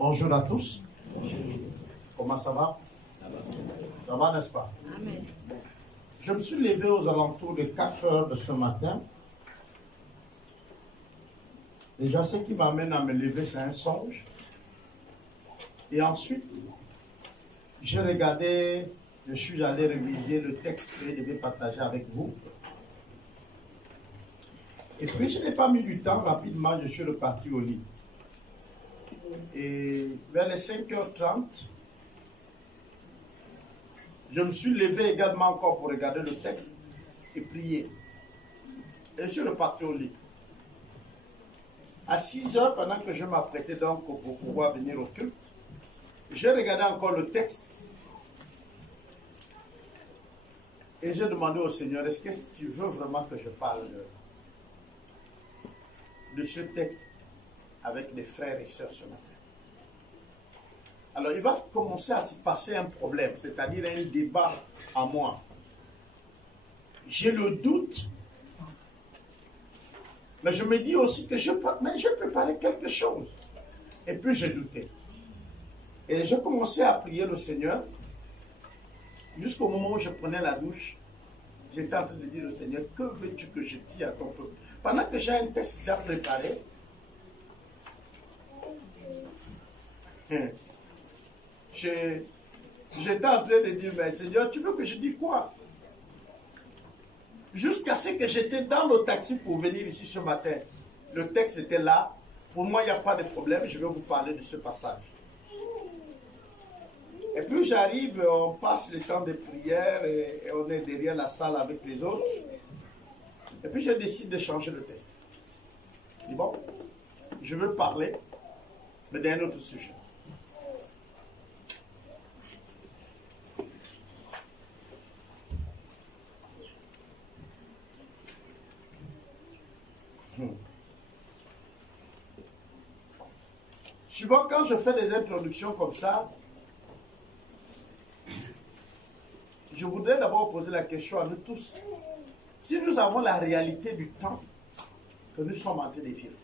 Bonjour à tous. Comment ça va? Ça va, n'est-ce pas? Amen. Je me suis levé aux alentours de 4 heures de ce matin. Déjà, ce qui m'amène à me lever, c'est un songe. Et ensuite, j'ai regardé, je suis allé réviser le texte que je devais partager avec vous. Et puis, je n'ai pas mis du temps, rapidement, je suis reparti au lit. Et vers les 5h30, je me suis levé également encore pour regarder le texte et prier. Et je suis reparti au lit. À 6h, pendant que je m'apprêtais donc pour pouvoir venir au culte, j'ai regardé encore le texte et j'ai demandé au Seigneur, est-ce que tu veux vraiment que je parle de ce texte avec les frères et sœurs ce matin? Alors, il va commencer à se passer un problème, c'est-à-dire un débat à moi. J'ai le doute, mais je me dis aussi que j'ai préparé quelque chose. Et puis, j'ai douté. Et j'ai commencé à prier le Seigneur, jusqu'au moment où je prenais la douche. J'étais en train de dire au Seigneur, que veux-tu que je dise à ton peuple? Pendant que j'ai un texte déjà préparé, j'étais en train de dire, mais Seigneur, tu veux que je dise quoi? Jusqu'à ce que j'étais dans le taxi pour venir ici ce matin. Le texte était là. Pour moi, il n'y a pas de problème. Je vais vous parler de ce passage. Et puis j'arrive, on passe le temps de prière et on est derrière la salle avec les autres. Et puis je décide de changer le texte. Je dis bon, je veux parler, mais d'un autre sujet. Souvent, quand je fais des introductions comme ça, je voudrais d'abord poser la question à nous tous. Si nous avons la réalité du temps que nous sommes en train de vivre,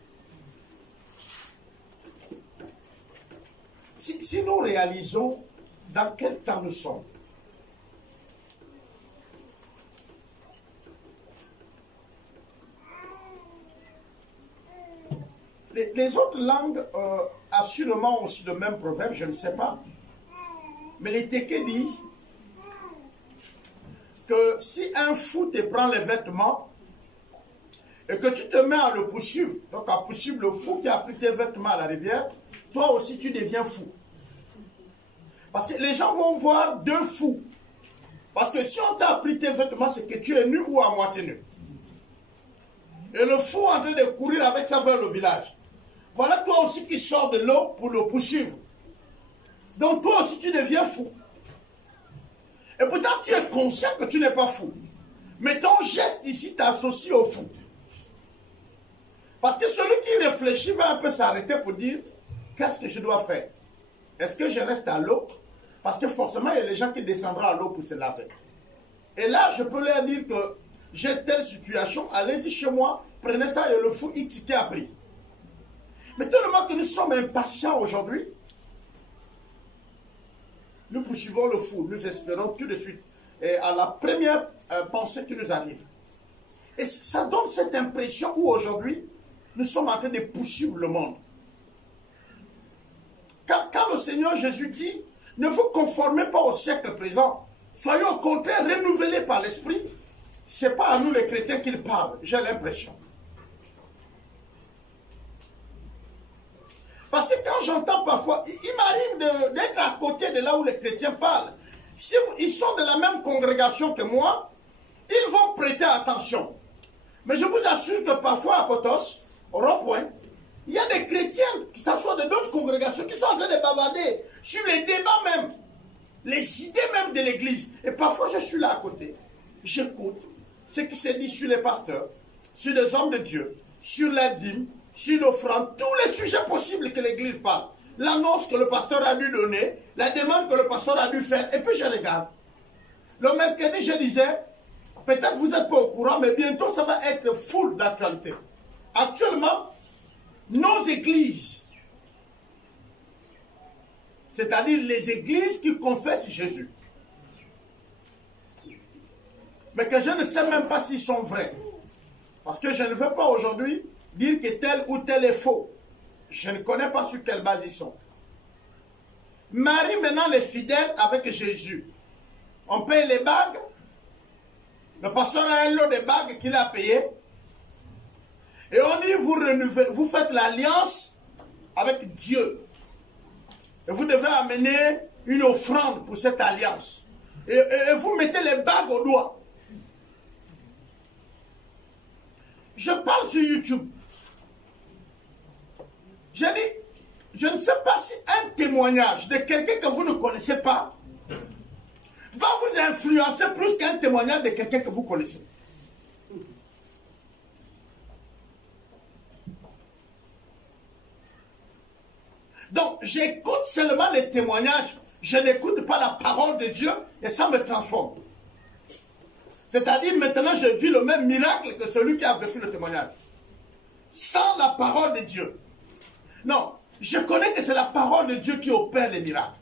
si nous réalisons dans quel temps nous sommes, les autres langues assurément ont aussi le même problème, je ne sais pas. Mais les Téké disent que si un fou te prend les vêtements et que tu te mets à le poursuivre, donc à poursuivre le fou qui a pris tes vêtements à la rivière, toi aussi tu deviens fou. Parce que les gens vont voir deux fous. Parce que si on t'a pris tes vêtements, c'est que tu es nu ou à moitié nu. Et le fou est en train de courir avec ça vers le village. Voilà toi aussi qui sors de l'eau pour le poursuivre. Donc toi aussi tu deviens fou. Et pourtant tu es conscient que tu n'es pas fou. Mais ton geste ici t'associe au fou. Parce que celui qui réfléchit va un peu s'arrêter pour dire, qu'est-ce que je dois faire? Est-ce que je reste à l'eau? Parce que forcément il y a les gens qui descendront à l'eau pour se laver. Et là je peux leur dire que j'ai telle situation, allez-y chez moi, prenez ça et le fou X qui a pris. Mais tellement que nous sommes impatients aujourd'hui, nous poursuivons le fou, nous espérons tout de suite et à la première pensée qui nous arrive. Et ça donne cette impression où aujourd'hui, nous sommes en train de poursuivre le monde. Quand le Seigneur Jésus dit, ne vous conformez pas au siècle présent, soyez au contraire renouvelés par l'Esprit, ce n'est pas à nous les chrétiens qu'il parle, j'ai l'impression. Parce que quand j'entends parfois, il m'arrive d'être à côté de là où les chrétiens parlent. Si ils sont de la même congrégation que moi, ils vont prêter attention. Mais je vous assure que parfois à Potos, au rond-point, il y a des chrétiens qui s'assoient de d'autres congrégations qui sont en train de bavarder sur les débats même, les idées même de l'église. Et parfois je suis là à côté, j'écoute ce qui s'est dit sur les pasteurs, sur les hommes de Dieu, sur les dîmes, sur l'offrande, tous les sujets possibles que l'église parle. L'annonce que le pasteur a dû donner, la demande que le pasteur a dû faire, et puis je regarde. Le mercredi, je disais, peut-être vous n'êtes pas au courant, mais bientôt ça va être full d'actualité. Actuellement, nos églises C'est-à-dire les églises qui confessent Jésus. Mais que je ne sais même pas s'ils sont vrais. Parce que je ne veux pas aujourd'hui dire que tel ou tel est faux. Je ne connais pas sur quelle base ils sont. Marie maintenant les fidèles avec Jésus. On paye les bagues. Le pasteur a un lot de bagues qu'il a payé. Et on dit, vous faites l'alliance avec Dieu. Et vous devez amener une offrande pour cette alliance. Et vous mettez les bagues au doigt. Je parle sur YouTube. Je dis, je ne sais pas si un témoignage de quelqu'un que vous ne connaissez pas va vous influencer plus qu'un témoignage de quelqu'un que vous connaissez. Donc, j'écoute seulement les témoignages. Je n'écoute pas la parole de Dieu et ça me transforme. C'est-à-dire, maintenant, je vis le même miracle que celui qui a vécu le témoignage. Sans la parole de Dieu. Non, je connais que c'est la parole de Dieu qui opère les miracles.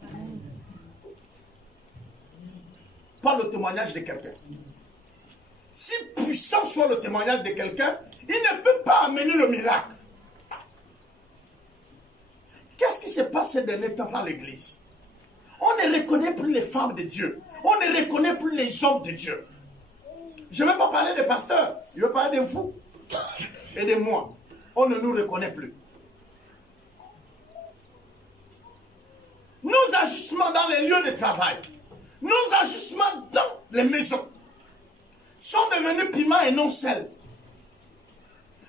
Pas le témoignage de quelqu'un. Si puissant soit le témoignage de quelqu'un, il ne peut pas amener le miracle. Qu'est-ce qui se passe ces derniers temps dans l'église? On ne reconnaît plus les femmes de Dieu. On ne reconnaît plus les hommes de Dieu. Je ne vais pas parler des pasteurs. Je vais parler de vous et de moi. On ne nous reconnaît plus. Nos ajustements dans les lieux de travail, nos ajustements dans les maisons sont devenus piment et non sel.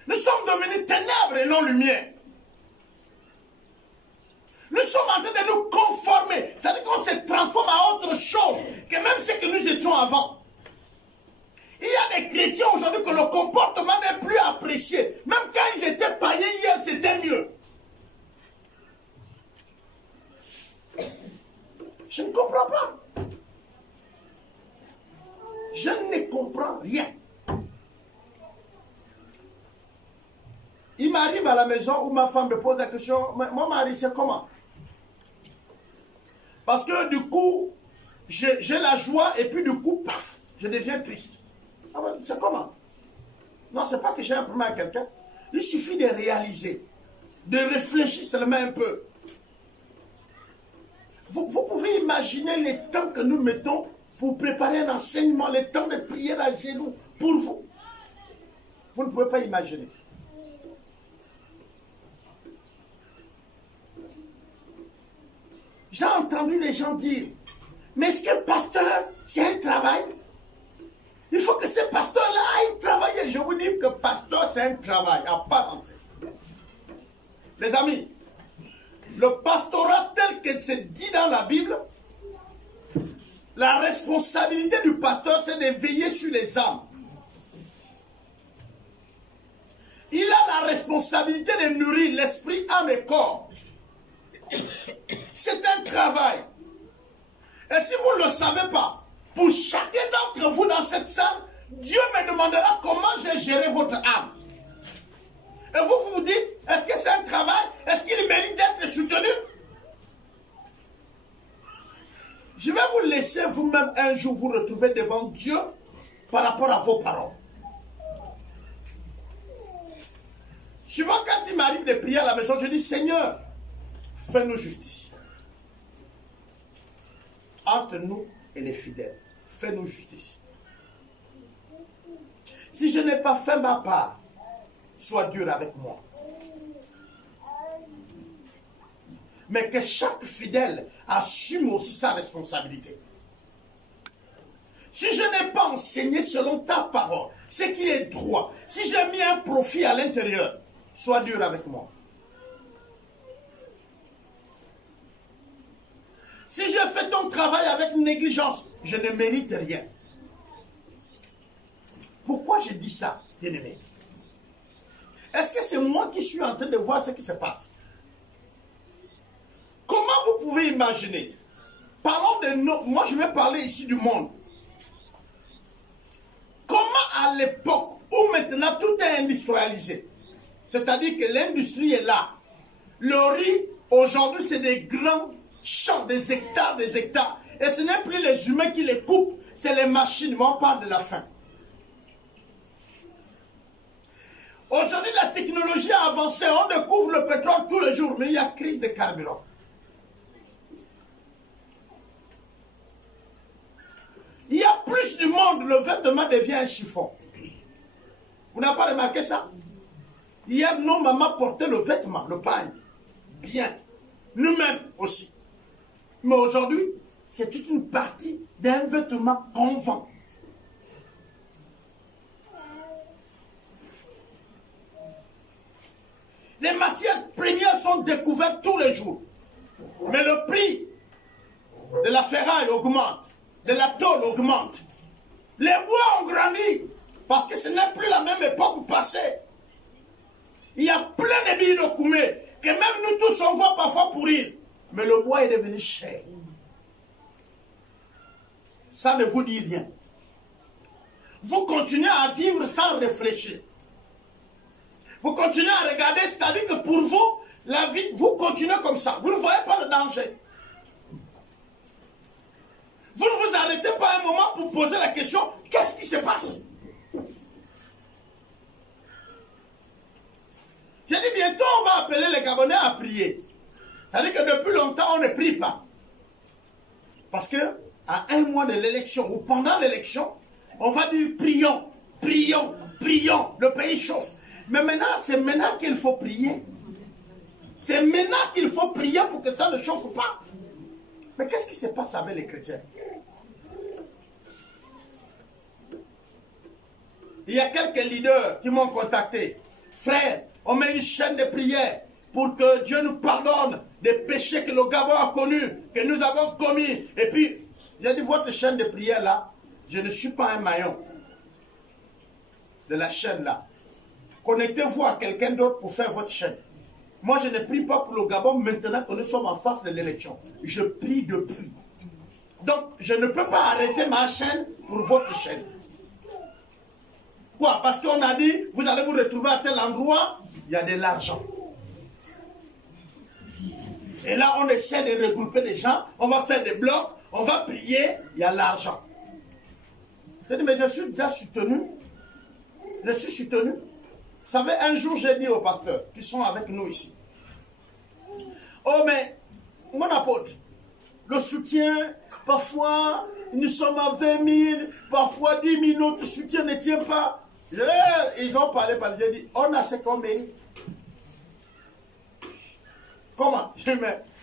Nous sommes devenus ténèbres et non lumière. Nous sommes en train de nous conformer. C'est-à-dire qu'on se transforme à autre chose que même ce que nous étions avant. Il y a des chrétiens aujourd'hui que le comportement n'est plus apprécié. Même quand ils étaient païens hier, c'était mieux. Je ne comprends pas. Je ne comprends rien. Il m'arrive à la maison où ma femme me pose la question, mon mari, c'est comment? Parce que du coup, j'ai la joie et puis du coup, paf, je deviens triste. Ah ben, c'est comment? Non, c'est pas que j'ai un problème avec quelqu'un. Il suffit de réaliser, de réfléchir seulement un peu. Vous pouvez imaginer les temps que nous mettons pour préparer un enseignement, les temps de prière à genoux pour vous. Vous ne pouvez pas imaginer. J'ai entendu les gens dire, mais est-ce que pasteur, c'est un travail? Il faut que ce pasteur-là aille travailler. Je vous dis que pasteur, c'est un travail à part entière. Les amis, le pastorat tel que c'est dit dans la Bible, la responsabilité du pasteur, c'est de veiller sur les âmes. Il a la responsabilité de nourrir l'esprit, âme et corps. C'est un travail. Et si vous ne le savez pas, pour chacun d'entre vous dans cette salle, Dieu me demandera comment j'ai géré votre âme. Et vous vous dites, est-ce que c'est un travail? Est-ce qu'il mérite d'être soutenu? Je vais vous laisser vous-même un jour vous retrouver devant Dieu par rapport à vos paroles. Souvent quand il m'arrive de prier à la maison, je dis, Seigneur, fais-nous justice. Entre nous et les fidèles, fais-nous justice. Si je n'ai pas fait ma part, sois dur avec moi. Mais que chaque fidèle assume aussi sa responsabilité. Si je n'ai pas enseigné selon ta parole, ce qui est droit, si j'ai mis un profit à l'intérieur, sois dur avec moi. Si je fais ton travail avec négligence, je ne mérite rien. Pourquoi je dis ça, bien-aimé? Est-ce que c'est moi qui suis en train de voir ce qui se passe? Comment vous pouvez imaginer? Parlons de nous. Moi, je vais parler ici du monde. Comment à l'époque où maintenant tout est industrialisé, c'est-à-dire que l'industrie est là, le riz, aujourd'hui, c'est des grands champs, des hectares, des hectares. Et ce n'est plus les humains qui les coupent, c'est les machines. Mais on parle de la faim. Aujourd'hui, la technologie a avancé, on découvre le pétrole tous les jours, mais il y a crise de carburant. Il y a plus du monde, le vêtement devient un chiffon. Vous n'avez pas remarqué ça? Hier, nos mamans portaient le vêtement, le pagne. Bien. Nous-mêmes aussi. Mais aujourd'hui, c'est toute une partie d'un vêtement qu'on vend. Les matières premières sont découvertes tous les jours. Mais le prix de la ferraille augmente, de la tôle augmente. Les bois ont grandi parce que ce n'est plus la même époque passée. Il y a plein de billes de Koumé que même nous tous on voit parfois pourrir. Mais le bois est devenu cher. Ça ne vous dit rien. Vous continuez à vivre sans réfléchir. Vous continuez à regarder, c'est-à-dire que pour vous, la vie, vous continuez comme ça. Vous ne voyez pas le danger. Vous ne vous arrêtez pas un moment pour poser la question, qu'est-ce qui se passe? J'ai dit, bientôt on va appeler les Gabonais à prier. C'est-à-dire que depuis longtemps, on ne prie pas. Parce que à un mois de l'élection, ou pendant l'élection, on va dire, prions, prions, prions, le pays chauffe. Mais maintenant, c'est maintenant qu'il faut prier. C'est maintenant qu'il faut prier pour que ça ne chauffe pas. Mais qu'est-ce qui se passe avec les chrétiens? Il y a quelques leaders qui m'ont contacté. Frère, on met une chaîne de prière pour que Dieu nous pardonne des péchés que le Gabon a connus, que nous avons commis. Et puis, j'ai dit, votre chaîne de prière là, je ne suis pas un maillon de la chaîne là. Connectez-vous à quelqu'un d'autre pour faire votre chaîne. Moi, je ne prie pas pour le Gabon maintenant que nous sommes en face de l'élection. Je prie depuis. Donc, je ne peux pas arrêter ma chaîne pour votre chaîne. Quoi? Parce qu'on a dit, vous allez vous retrouver à tel endroit, il y a de l'argent. Et là, on essaie de regrouper des gens, on va faire des blocs, on va prier, il y a l'argent. J'ai dit, mais je suis déjà soutenu. Je suis soutenu. Vous savez, un jour, j'ai dit aux pasteurs qui sont avec nous ici, oh, mais, mon apôtre, le soutien, parfois, nous sommes à 20 000, parfois 10 000, notre soutien ne tient pas. Ils ont parlé, j'ai dit, on a ce qu'on mérite. Comment?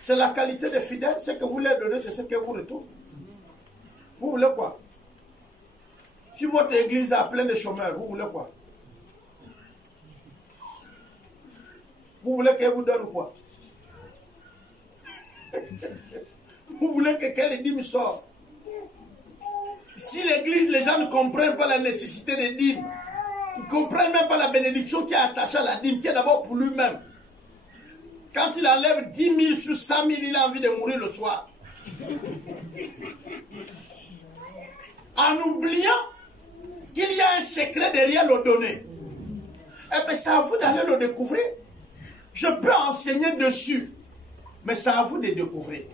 C'est la qualité des fidèles, ce que vous leur donnez, c'est ce que vous retournez. Vous voulez quoi? Si votre église a plein de chômeurs, vous voulez quoi? Vous voulez qu'elle vous donne quoi? Vous voulez que quelle dîme sorte? Si l'église, les gens ne comprennent pas la nécessité des dîmes, ils ne comprennent même pas la bénédiction qui est attachée à la dîme, qui est d'abord pour lui-même. Quand il enlève 10 000 sur 100 000, il a envie de mourir le soir. En oubliant qu'il y a un secret derrière le donné. Eh bien, c'est à vous d'aller le découvrir. Je peux enseigner dessus, mais c'est à vous de découvrir.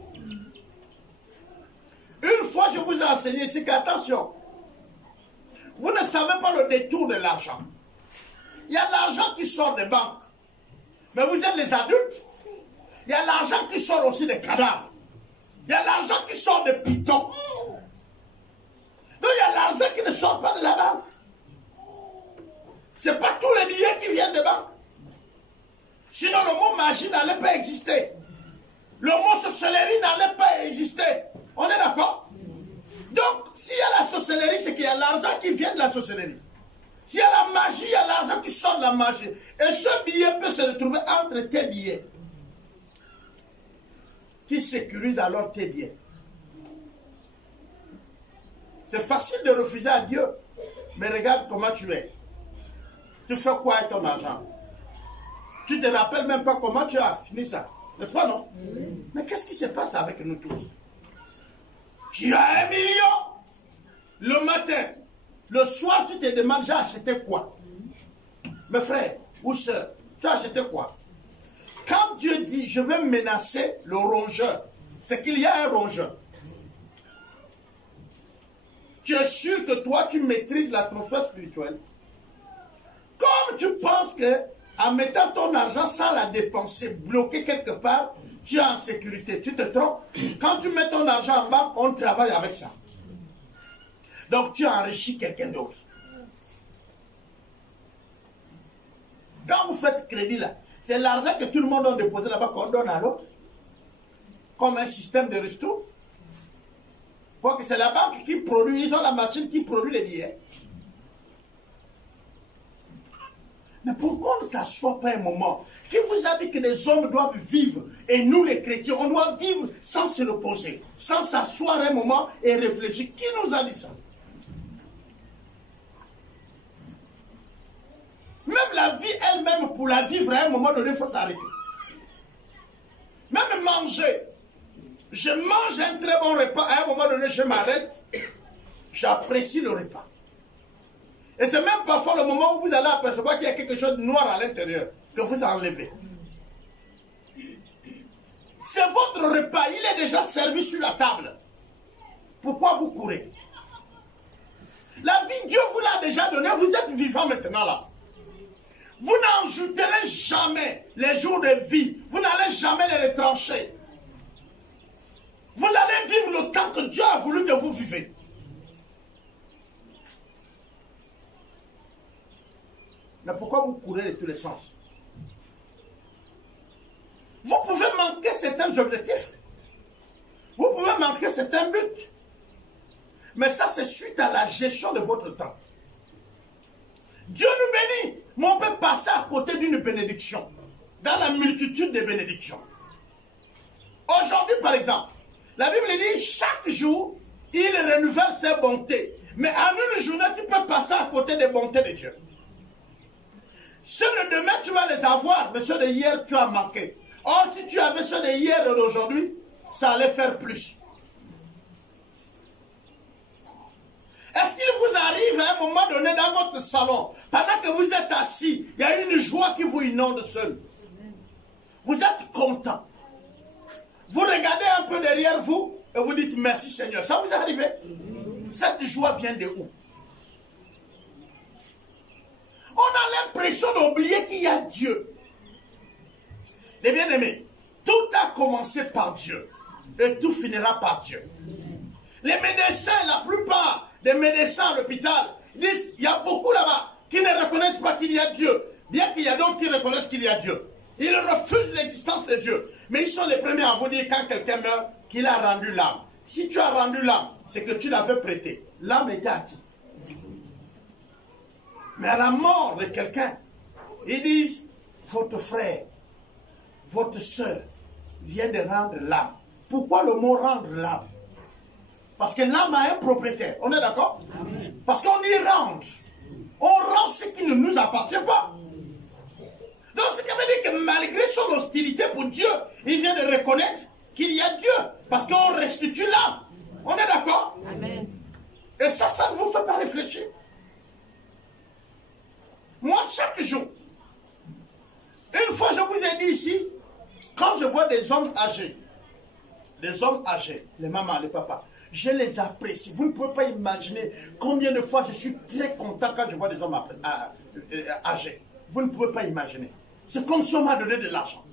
Une fois, je vous ai enseigné ici qu'attention, vous ne savez pas le détour de l'argent. Il y a l'argent qui sort des banques, mais vous êtes les adultes. Il y a l'argent qui sort aussi des cadavres. Il y a l'argent qui sort des pitons. Donc il y a l'argent qui ne sort pas de la banque. Ce n'est pas tous les billets qui viennent des banques. Sinon le mot magie n'allait pas exister. Le mot sorcellerie n'allait pas exister. On est d'accord? Donc, s'il y a la sorcellerie, c'est qu'il y a l'argent qui vient de la sorcellerie. S'il y a la magie, il y a l'argent qui sort de la magie. Et ce billet peut se retrouver entre tes billets. Qui sécurise alors tes billets. C'est facile de refuser à Dieu. Mais regarde comment tu es. Tu fais quoi avec ton argent? Tu ne te rappelles même pas comment tu as fini ça. N'est-ce pas, non? Mais qu'est-ce qui se passe avec nous tous? Tu as 1 million. Le matin, le soir, tu te demandes, j'ai acheté quoi? Mes frères ou sœurs, tu as acheté quoi? Quand Dieu dit, je vais menacer le rongeur, c'est qu'il y a un rongeur. Tu es sûr que toi, tu maîtrises l'atmosphère spirituelle. Comme tu penses que en mettant ton argent sans la dépenser, bloqué quelque part, tu es en sécurité. Tu te trompes. Quand tu mets ton argent en banque, on travaille avec ça. Donc tu enrichis quelqu'un d'autre. Quand vous faites crédit là, c'est l'argent que tout le monde a déposé là-bas qu'on donne à l'autre. Comme un système de resto. Parce que c'est la banque qui produit, ils ont la machine qui produit les billets. Mais pourquoi on ne s'assoit pas un moment? Qui vous a dit que les hommes doivent vivre, et nous les chrétiens, on doit vivre sans se reposer, sans s'asseoir un moment et réfléchir? Qui nous a dit ça? Même la vie elle-même, pour la vivre à un moment donné, il faut s'arrêter. Même manger. Je mange un très bon repas, à un moment donné, je m'arrête, j'apprécie le repas. Et c'est même parfois le moment où vous allez apercevoir qu'il y a quelque chose de noir à l'intérieur, que vous enlevez. C'est votre repas, il est déjà servi sur la table. Pourquoi vous courez? La vie, Dieu vous l'a déjà donnée, vous êtes vivant maintenant là. Vous n'ajouterez jamais les jours de vie, vous n'allez jamais les retrancher. Vous allez vivre le temps que Dieu a voulu que vous vivez. Mais pourquoi vous courez de tous les sens? Vous pouvez manquer certains objectifs. Vous pouvez manquer certains buts. Mais ça, c'est suite à la gestion de votre temps. Dieu nous bénit, mais on peut passer à côté d'une bénédiction. Dans la multitude des bénédictions. Aujourd'hui, par exemple, la Bible dit chaque jour, il renouvelle ses bontés. Mais en une journée, tu peux passer à côté des bontés de Dieu. Ceux de demain, tu vas les avoir, mais ceux de hier, tu as manqué. Or, si tu avais ceux de hier et d'aujourd'hui, ça allait faire plus. Est-ce qu'il vous arrive à un moment donné dans votre salon, pendant que vous êtes assis, il y a une joie qui vous inonde seul? Vous êtes content. Vous regardez un peu derrière vous et vous dites merci Seigneur. Ça vous est arrivé? Cette joie vient de où? On a l'impression d'oublier qu'il y a Dieu. Les bien-aimés, tout a commencé par Dieu et tout finira par Dieu. Les médecins, la plupart des médecins à l'hôpital disent il y a beaucoup là-bas qui ne reconnaissent pas qu'il y a Dieu, bien qu'il y a d'autres qui reconnaissent qu'il y a Dieu. Ils refusent l'existence de Dieu. Mais ils sont les premiers à vous dire quand quelqu'un meurt qu'il a rendu l'âme. Si tu as rendu l'âme, c'est que tu l'avais prêté. L'âme était à qui? Mais à la mort de quelqu'un, ils disent votre frère, votre soeur vient de rendre l'âme. Pourquoi le mot rendre l'âme? Parce que l'âme a un propriétaire. On est d'accord? Parce qu'on y range. On rend ce qui ne nous appartient pas. Donc ce qui veut dire que malgré son hostilité pour Dieu, il vient de reconnaître qu'il y a Dieu. Parce qu'on restitue l'âme. On est d'accord? Amen. Et ça ne vous fait pas réfléchir. Moi, chaque jour, une fois je vous ai dit ici, quand je vois des hommes âgés, les mamans, les papas, je les apprécie. Vous ne pouvez pas imaginer combien de fois je suis très content quand je vois des hommes âgés. Vous ne pouvez pas imaginer. C'est comme si on m'a donné de l'argent.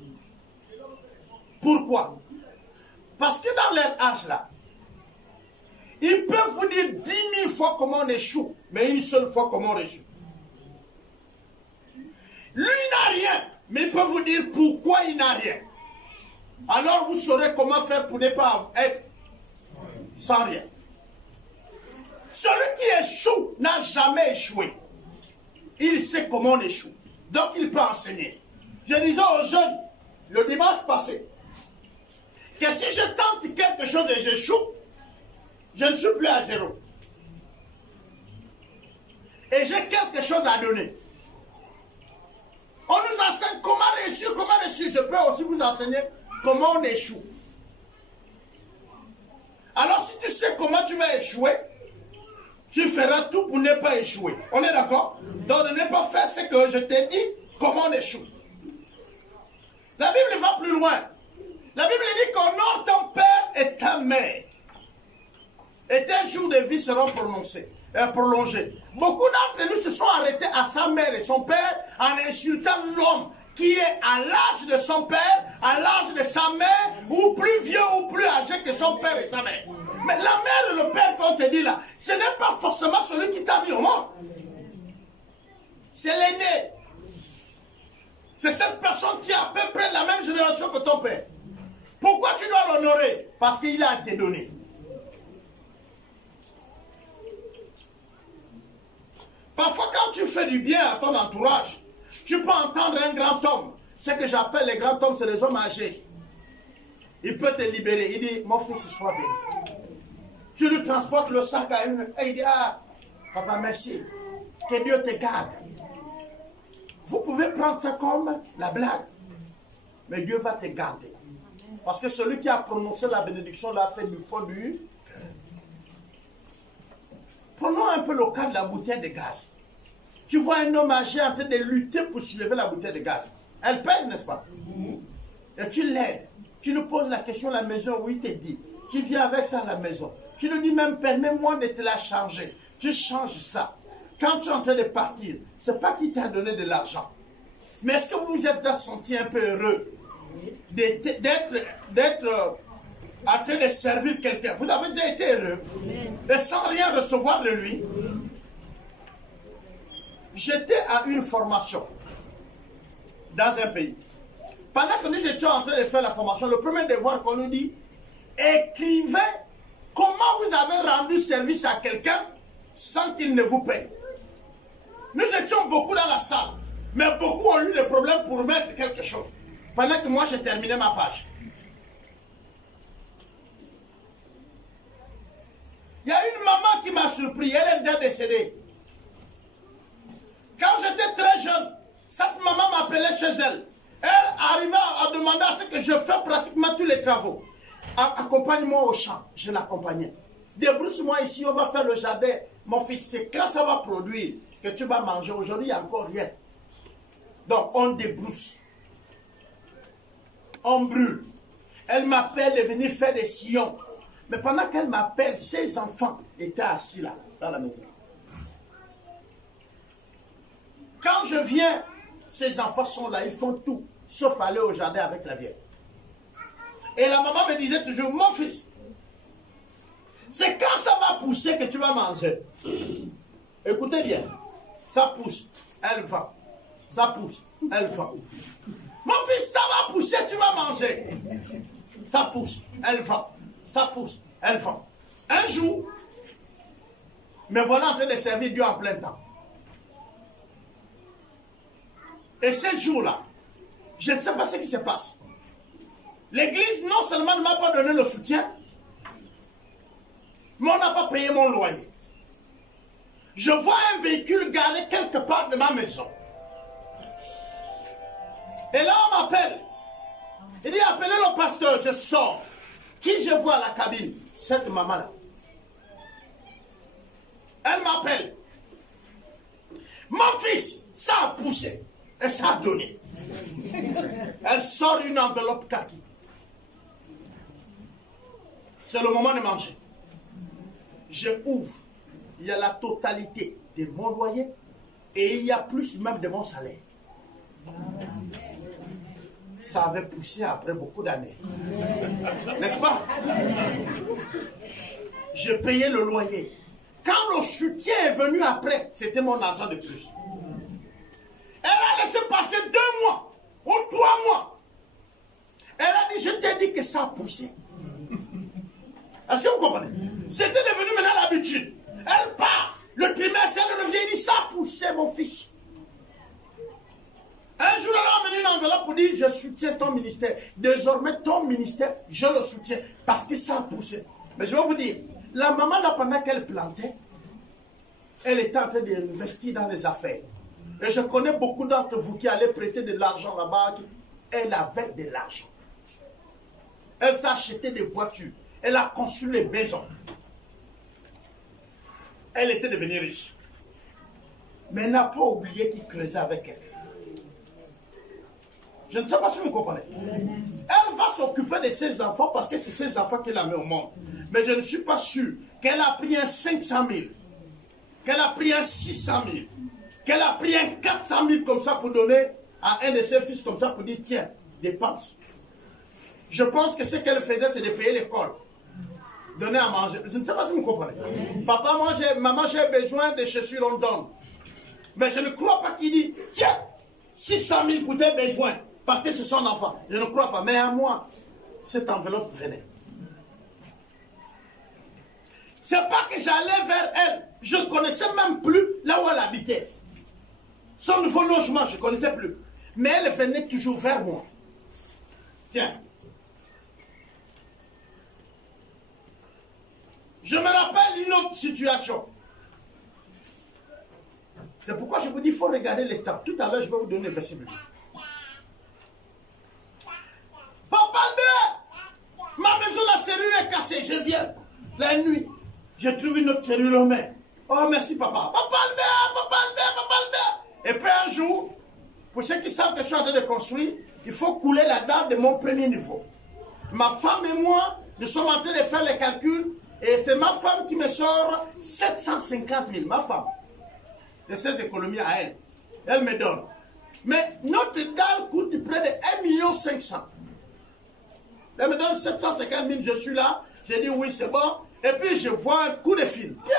Pourquoi? Parce que dans leur âge là, ils peuvent vous dire 10 000 fois comment on échoue, mais une seule fois comment on réussit. Lui n'a rien, mais il peut vous dire pourquoi il n'a rien. Alors vous saurez comment faire pour ne pas être sans rien. Celui qui échoue n'a jamais échoué. Il sait comment on échoue. Donc il peut enseigner. Je disais aux jeunes, le dimanche passé, que si je tente quelque chose et j'échoue, je ne suis plus à zéro. Et j'ai quelque chose à donner. On nous enseigne comment réussir, comment réussir. Je peux aussi vous enseigner comment on échoue. Alors si tu sais comment tu vas échouer, tu feras tout pour ne pas échouer. On est d'accord? Donc de ne pas faire ce que je t'ai dit, comment on échoue. La Bible va plus loin. La Bible dit qu'honore ton père ta mère et tes jours de vie seront prolongés. Beaucoup d'entre nous se sont arrêtés à sa mère et son père en insultant l'homme qui est à l'âge de son père, à l'âge de sa mère, ou plus vieux ou plus âgé que son père et sa mère. Mais la mère et le père qu'on te dit là, ce n'est pas forcément celui qui t'a mis au monde. C'est l'aîné. C'est cette personne qui a à peu près la même génération que ton père. Pourquoi tu dois l'honorer? Parce qu'il a été donné. Parfois, quand tu fais du bien à ton entourage, tu peux entendre un grand homme. Ce que j'appelle les grands hommes, c'est les hommes âgés. Il peut te libérer. Il dit, mon fils, sois béni. Tu lui transportes le sac à une... Et il dit, ah, papa, merci. Que Dieu te garde. Vous pouvez prendre ça comme la blague. Mais Dieu va te garder. Parce que celui qui a prononcé la bénédiction l'a fait du fond du... Prenons un peu le cas de la bouteille de gaz. Tu vois un homme âgé en train de lutter pour soulever la bouteille de gaz. Elle pèse, n'est-ce pas? Et tu l'aides. Tu lui poses la question à la maison où il te dit. Tu viens avec ça à la maison. Tu lui dis même, permets-moi de te la changer. Tu changes ça. Quand tu es en train de partir, ce n'est pas qui t'a donné de l'argent. Mais est-ce que vous vous êtes déjà senti un peu heureux d'être en train de servir quelqu'un? Vous avez déjà été heureux et sans rien recevoir de lui. J'étais à une formation dans un pays. Pendant que nous étions en train de faire la formation, le premier devoir qu'on nous dit, écrivez comment vous avez rendu service à quelqu'un sans qu'il ne vous paye. Nous étions beaucoup dans la salle, mais beaucoup ont eu des problèmes pour mettre quelque chose. Pendant que moi, j'ai terminé ma page. Il y a une maman qui m'a surpris, elle est déjà décédée. Quand j'étais très jeune, cette maman m'appelait chez elle. Elle arrivait à demander à ce que je fasse pratiquement tous les travaux. Accompagne-moi au champ. Je l'accompagnais. Débrousse-moi ici, on va faire le jardin. Mon fils, c'est quand ça va produire que tu vas manger. Aujourd'hui, il n'y a encore rien. Donc, on débrousse. On brûle. Elle m'appelle de venir faire des sillons. Mais pendant qu'elle m'appelle, ses enfants étaient assis là, dans la maison. Quand je viens, ces enfants sont là, ils font tout, sauf aller au jardin avec la vieille. Et la maman me disait toujours, mon fils, c'est quand ça va pousser que tu vas manger. Écoutez bien, ça pousse, elle va. Ça pousse, elle va. Mon fils, ça va pousser, tu vas manger. Ça pousse, elle va. Ça pousse, elle va. Un jour, me voilà en train de servir Dieu en plein temps. Et ce jour-là, je ne sais pas ce qui se passe. L'église, non seulement ne m'a pas donné le soutien, mais on n'a pas payé mon loyer. Je vois un véhicule garé quelque part de ma maison. Et là, on m'appelle. Il dit, appelez le pasteur, je sors. Qui je vois à la cabine? Cette maman-là. Elle m'appelle. Mon fils, ça a poussé. Et ça a donné. Elle sort une enveloppe kaki. C'est le moment de manger. Je ouvre. Il y a la totalité de mon loyer et il y a plus même de mon salaire. Ça avait poussé après beaucoup d'années. N'est-ce pas? Je payais le loyer. Quand le soutien est venu après, c'était mon argent de plus. Elle a laissé passer 2 mois ou 3 mois. Elle a dit, je t'ai dit que ça a poussé. Est-ce que vous comprenez? C'était devenu maintenant l'habitude. Elle part. Le trimestre, elle revient, il dit, ça a poussé mon fils. Un jour, elle a amené une enveloppe pour dire, je soutiens ton ministère. Désormais, ton ministère, je le soutiens parce que ça a poussé. Mais je vais vous dire, la maman, là, pendant qu'elle plantait, elle était en train d'investir dans les affaires. Et je connais beaucoup d'entre vous qui allaient prêter de l'argent là-bas. Elle avait de l'argent. Elle s'est acheté des voitures. Elle a construit les maisons. Elle était devenue riche. Mais elle n'a pas oublié qu'il creusait avec elle. Je ne sais pas si vous comprenez. Elle va s'occuper de ses enfants parce que c'est ses enfants qu'elle a mis au monde. Mais je ne suis pas sûr qu'elle a pris un 500 000, qu'elle a pris un 600 000, qu'elle a pris un 400 000 comme ça pour donner à un de ses fils comme ça pour dire tiens, dépense. Je pense que ce qu'elle faisait, c'est de payer l'école. Donner à manger. Je ne sais pas si vous comprenez. Papa, maman, j'ai besoin de chaussures, on donne. Mais je ne crois pas qu'il dit, tiens, 600 000 pour tes besoins, parce que c'est son enfant. Je ne crois pas. Mais à moi, cette enveloppe venait. C'est pas que j'allais vers elle. Je ne connaissais même plus là où elle habitait. Son nouveau logement, je ne connaissais plus. Mais elle venait toujours vers moi. Tiens. Je me rappelle une autre situation. C'est pourquoi je vous dis, il faut regarder les temps. Tout à l'heure, je vais vous donner le verset biblique. Papa Albert, ma maison, la serrure est cassée. Je viens. La nuit, j'ai trouvé une autre serrure en main. Oh, merci papa. Papa Albert, papa Albert, papa Albert. Et puis un jour, pour ceux qui savent que je suis en train de construire, il faut couler la dalle de mon premier niveau. Ma femme et moi, nous sommes en train de faire les calculs. Et c'est ma femme qui me sort 750 000, ma femme. De ses économies à elle. Elle me donne. Mais notre dalle coûte près de 1,5 million. Elle me donne 750 000, je suis là. J'ai dit oui, c'est bon. Et puis je vois un coup de fil. Bien.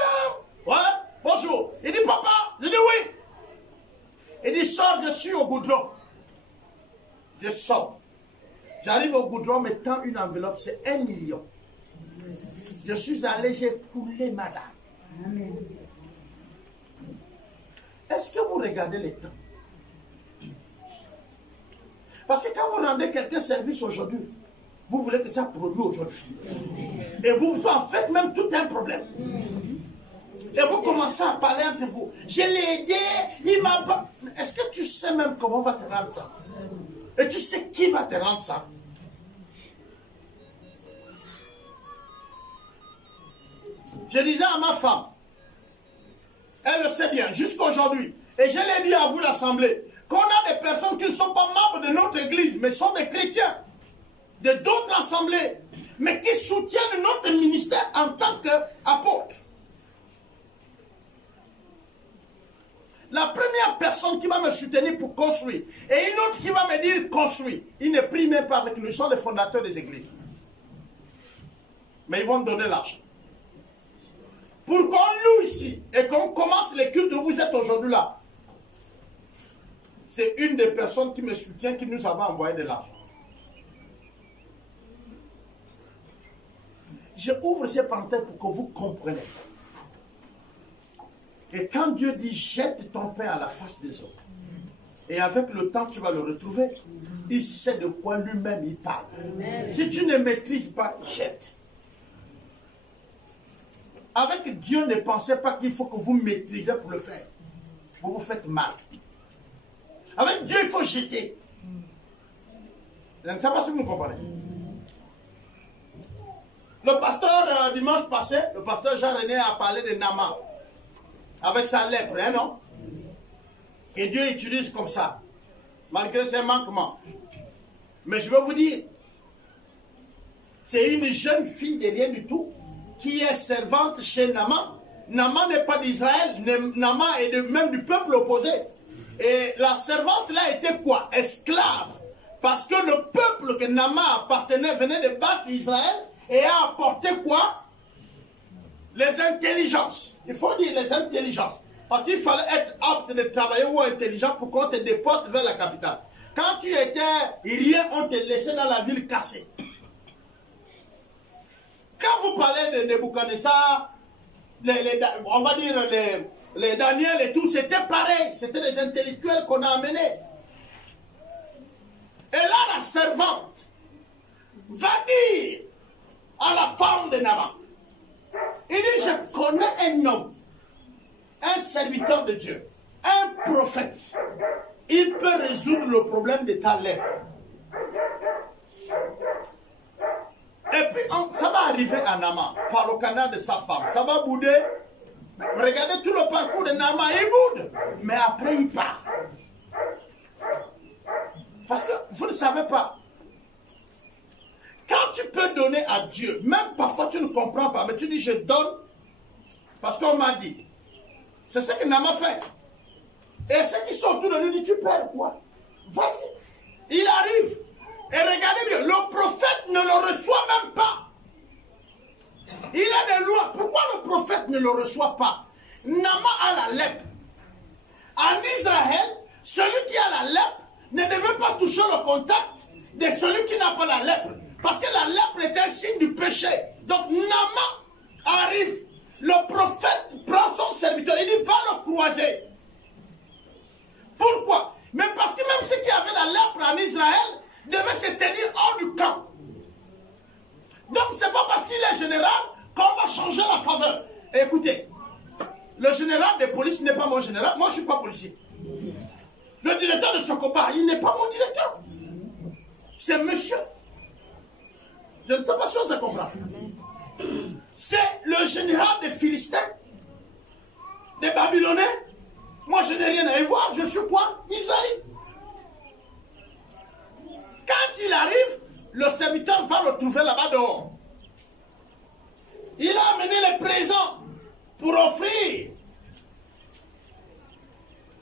Ouais, bonjour. Il dit papa. Je dis oui. Il dit sors, je suis au goudron. Je sors. J'arrive au goudron, me tend une enveloppe, c'est 1 million. Je suis allé, j'ai coulé madame. Amen. Est-ce que vous regardez les temps? Parce que quand vous rendez quelqu'un service aujourd'hui, vous voulez que ça produise aujourd'hui. Et vous en faites même tout un problème. Et vous commencez à parler entre vous. Je l'ai aidé, il m'a pas... Est-ce que tu sais même comment on va te rendre ça? Et tu sais qui va te rendre ça? Je disais à ma femme, elle le sait bien, jusqu'à aujourd'hui, et je l'ai dit à vous l'Assemblée, qu'on a des personnes qui ne sont pas membres de notre église, mais sont des chrétiens, de d'autres assemblées, mais qui soutiennent notre ministère en tant qu'apôtre. La première personne qui va me soutenir pour construire, et une autre qui va me dire construire, ils ne prient même pas avec nous, ils sont les fondateurs des églises. Mais ils vont me donner l'argent. Pour qu'on loue ici et qu'on commence les cultes où vous êtes aujourd'hui là. C'est une des personnes qui me soutient qui nous avait envoyé de l'argent. Je ouvre ces parenthèses pour que vous compreniez. Et quand Dieu dit jette ton pain à la face des autres, et avec le temps tu vas le retrouver, il sait de quoi lui-même il parle. Amen. Si tu ne maîtrises pas, jette. Avec Dieu, ne pensez pas qu'il faut que vous maîtrisez pour le faire. Vous vous faites mal. Avec Dieu, il faut jeter. Je ne sais pas si vous me comprenez. Le pasteur, dimanche passé, le pasteur Jean-René a parlé de Naaman. Avec sa lèpre, hein, non? Que Dieu utilise comme ça. Malgré ses manquements. Mais je veux vous dire, c'est une jeune fille de rien du tout qui est servante chez Naaman. Naaman n'est pas d'Israël, Naaman est même du peuple opposé. Et la servante là était quoi? Esclave. Parce que le peuple que Naaman appartenait venait de battre Israël et a apporté quoi? Les intelligences. Il faut dire les intelligences. Parce qu'il fallait être apte de travailler ou intelligent pour qu'on te déporte vers la capitale. Quand tu étais rien, on te laissait dans la ville cassée. Quand vous parlez de Nebuchadnezzar, on va dire les Daniel et tout, c'était pareil. C'était les intellectuels qu'on a amenés. Et là, la servante va dire à la femme de Naaman, il dit, je connais un homme, un serviteur de Dieu, un prophète. Il peut résoudre le problème de ta lèpre. Et puis, ça va arriver à Naaman, par le canal de sa femme. Ça va bouder. Regardez tout le parcours de Naaman, il boude. Mais après, il part. Parce que vous ne savez pas. tu peux donner à Dieu, même parfois tu ne comprends pas, mais tu dis je donne parce qu'on m'a dit. C'est ce que Naaman fait. Et ceux qui sont autour de lui disent tu perds quoi? Vas-y. Il arrive. Et regardez bien, le prophète ne le reçoit même pas. Il a des lois. Pourquoi le prophète ne le reçoit pas? Naaman a la lèpre. En Israël, celui qui a la lèpre ne devait pas toucher le contact de celui qui n'a pas la lèpre. Parce que la lèpre est un signe du péché. Donc Naaman arrive. Le prophète prend son serviteur. Il dit va le croiser. Pourquoi? Mais parce que même ceux qui avaient la lèpre en Israël devaient se tenir hors du camp. Donc c'est pas parce qu'il est général qu'on va changer la faveur. Écoutez, le général de police n'est pas mon général. Moi je ne suis pas policier. Le directeur de Sokoba, il n'est pas mon directeur. C'est monsieur. Je ne sais pas si on se comprend. C'est le général des Philistins, des Babylonais. Moi, je n'ai rien à y voir. Je suis quoi? Israël. Quand il arrive, le serviteur va le trouver là-bas dehors. Il a amené les présents pour offrir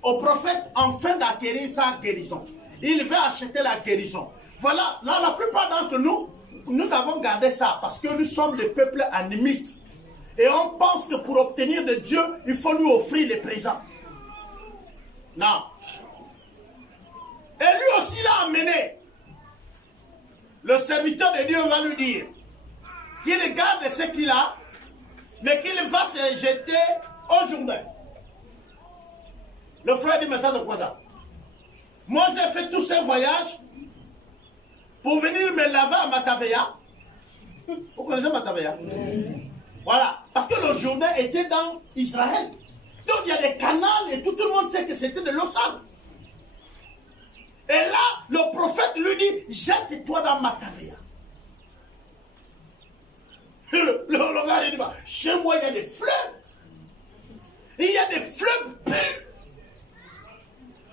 au prophète afin d'acquérir sa guérison. Il veut acheter la guérison. Voilà, là, la plupart d'entre nous, nous avons gardé ça parce que nous sommes des peuples animistes. Et on pense que pour obtenir de Dieu, il faut lui offrir des présents. Non. Et lui aussi l'a amené. Le serviteur de Dieu va lui dire qu'il garde ce qu'il a, mais qu'il va se jeter au Jourdain. Le frère dit, mais ça c'est quoi ça? Moi j'ai fait tous ces voyages pour venir me laver à Matavea. Vous connaissez Matavea? Voilà. Parce que le Jourdain était dans Israël. Donc il y a des canaux et tout le monde sait que c'était de l'eau sale. Et là, le prophète lui dit, jette-toi dans Matavea. Le gars il dit, bah, chez moi il y a des fleuves. Il y a des fleuves purs.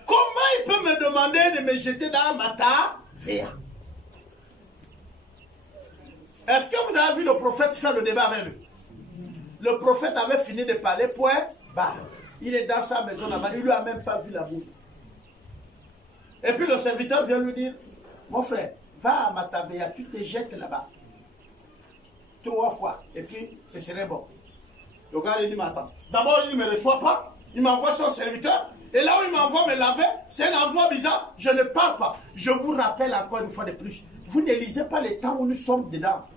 Comment il peut me demander de me jeter dans Matavea? Est-ce que vous avez vu le prophète faire le débat avec lui? Le prophète avait fini de parler, point, bah, il est dans sa maison là-bas, il ne lui a même pas vu la boue. Et puis le serviteur vient lui dire, mon frère, va à Matavea, tu te jettes là-bas. 3 fois, et puis ce serait bon. Le gars il dit, mais attends, d'abord il ne me reçoit pas, il m'envoie son serviteur, et là où il m'envoie me laver, c'est un endroit bizarre, je ne parle pas. Je vous rappelle encore une fois de plus, vous ne lisez pas les temps où nous sommes dedans.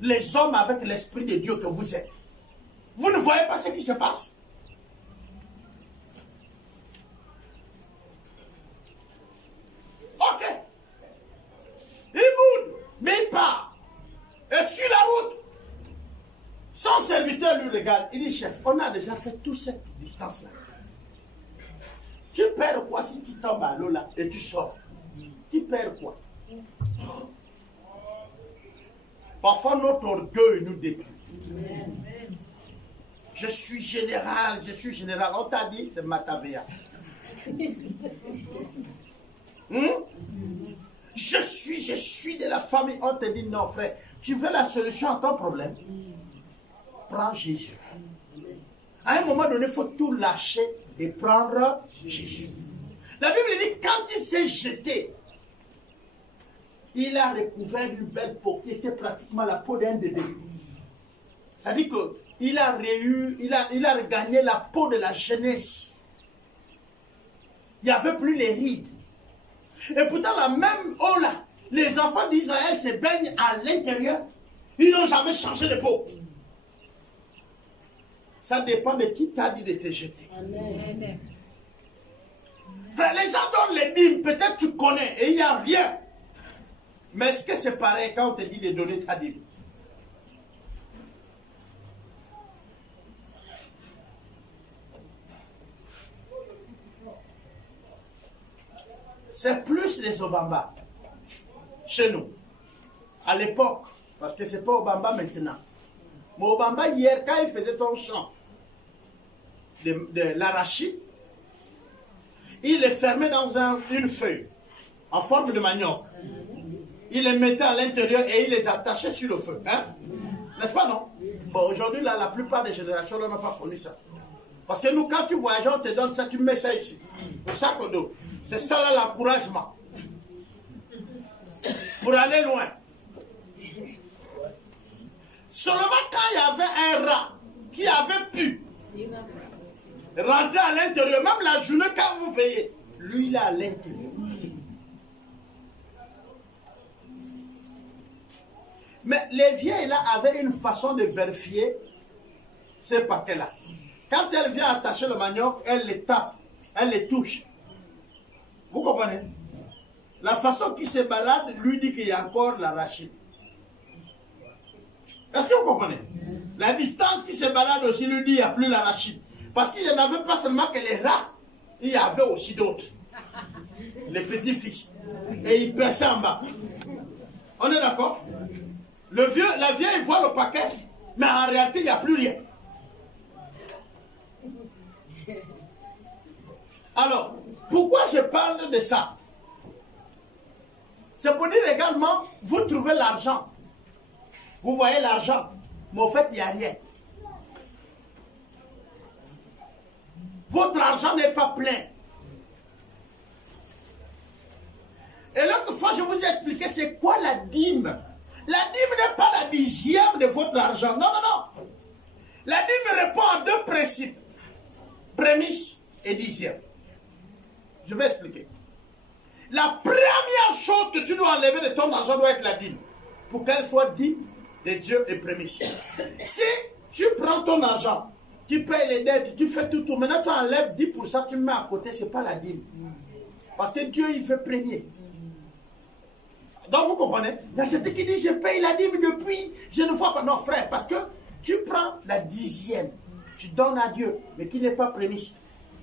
Les hommes avec l'esprit de Dieu que vous êtes. Vous ne voyez pas ce qui se passe. Ok. Il boude, mais il part. Et sur la route, son serviteur lui regarde. Il dit, chef, on a déjà fait toute cette distance-là. Tu perds quoi si tu tombes à l'eau là et tu sors? Tu perds quoi? Parfois, notre orgueil nous détruit. Je suis général, On t'a dit, c'est Matavea. Je suis de la famille. On te dit, non, frère, tu veux la solution à ton problème? Prends Jésus. À un moment donné, il faut tout lâcher et prendre Jésus. La Bible dit, quand il s'est jeté, il a recouvert une belle peau qui était pratiquement la peau d'un bébé. C'est-à-dire qu'il a regagné la peau de la jeunesse. Il n'y avait plus les rides. Et pourtant, la même eau là, les enfants d'Israël se baignent à l'intérieur. Ils n'ont jamais changé de peau. Ça dépend de qui t'a dit de te jeter. Amen. Frère, les gens donnent les dîmes, peut-être tu connais et il n'y a rien. Mais est-ce que c'est pareil quand on te dit de donner ta dîme? C'est plus les Obamba chez nous. À l'époque, parce que ce n'est pas Obamba maintenant. Mais Obamba, hier, quand il faisait son chant de l'arachide, il le fermait dans une feuille en forme de manioc. il les mettait à l'intérieur et il les attachait sur le feu. Hein? N'est-ce pas, non? Bon, aujourd'hui, là, la plupart des générations n'ont pas connu ça. Parce que nous, quand tu voyages, on te donne ça, tu mets ça ici. Au sac au dos. C'est ça là l'encouragement. Pour aller loin. Seulement quand il y avait un rat qui avait pu rentrer à l'intérieur, même la journée quand vous veillez, lui il est à l'intérieur. Mais les vieilles là avaient une façon de vérifier ces paquets là. Quand elle vient attacher le manioc, elle les tape, elle les touche. Vous comprenez? La façon qu'il se balade lui dit qu'il y a encore l'arachide. Est-ce que vous comprenez? La distance qui se balade aussi lui dit qu'il n'y a plus l'arachide. Parce qu'il n'y en avait pas seulement que les rats, il y avait aussi d'autres. Les petits-fils. Et ils perçaient en bas. On est d'accord? La vieille voit le paquet, mais en réalité, il n'y a plus rien. Alors, pourquoi je parle de ça? C'est pour dire également, vous trouvez l'argent. Vous voyez l'argent, mais au fait, il n'y a rien. Votre argent n'est pas plein. Et l'autre fois, je vous ai expliqué c'est quoi la dîme. La dîme n'est pas la 10e de votre argent. Non, non, non. La dîme répond à deux principes. Prémisse et 10e. Je vais expliquer. La première chose que tu dois enlever de ton argent doit être la dîme. Pour qu'elle soit dîme de Dieu et prémisse. Si tu prends ton argent, tu payes les dettes, tu fais tout, maintenant tu enlèves 10%, tu mets à côté, ce n'est pas la dîme. Parce que Dieu, il fait premier. Donc vous comprenez? Il y a celui qui dit, je paye la dîme depuis, je ne vois pas. Non frère, parce que tu prends la 10e, tu donnes à Dieu, mais qui n'est pas prémisse.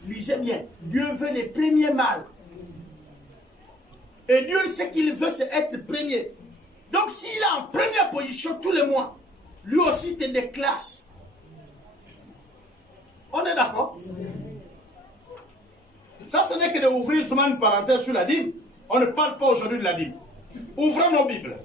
Lisez bien, Dieu veut les premiers mâles. Et Dieu, ce qu'il veut, c'est être premier. Donc s'il est en première position tous les mois, lui aussi te déclasse. On est d'accord? Ça, ce n'est que d'ouvrir seulement une parenthèse sur la dîme. On ne parle pas aujourd'hui de la dîme. Ouvrons nos Bibles.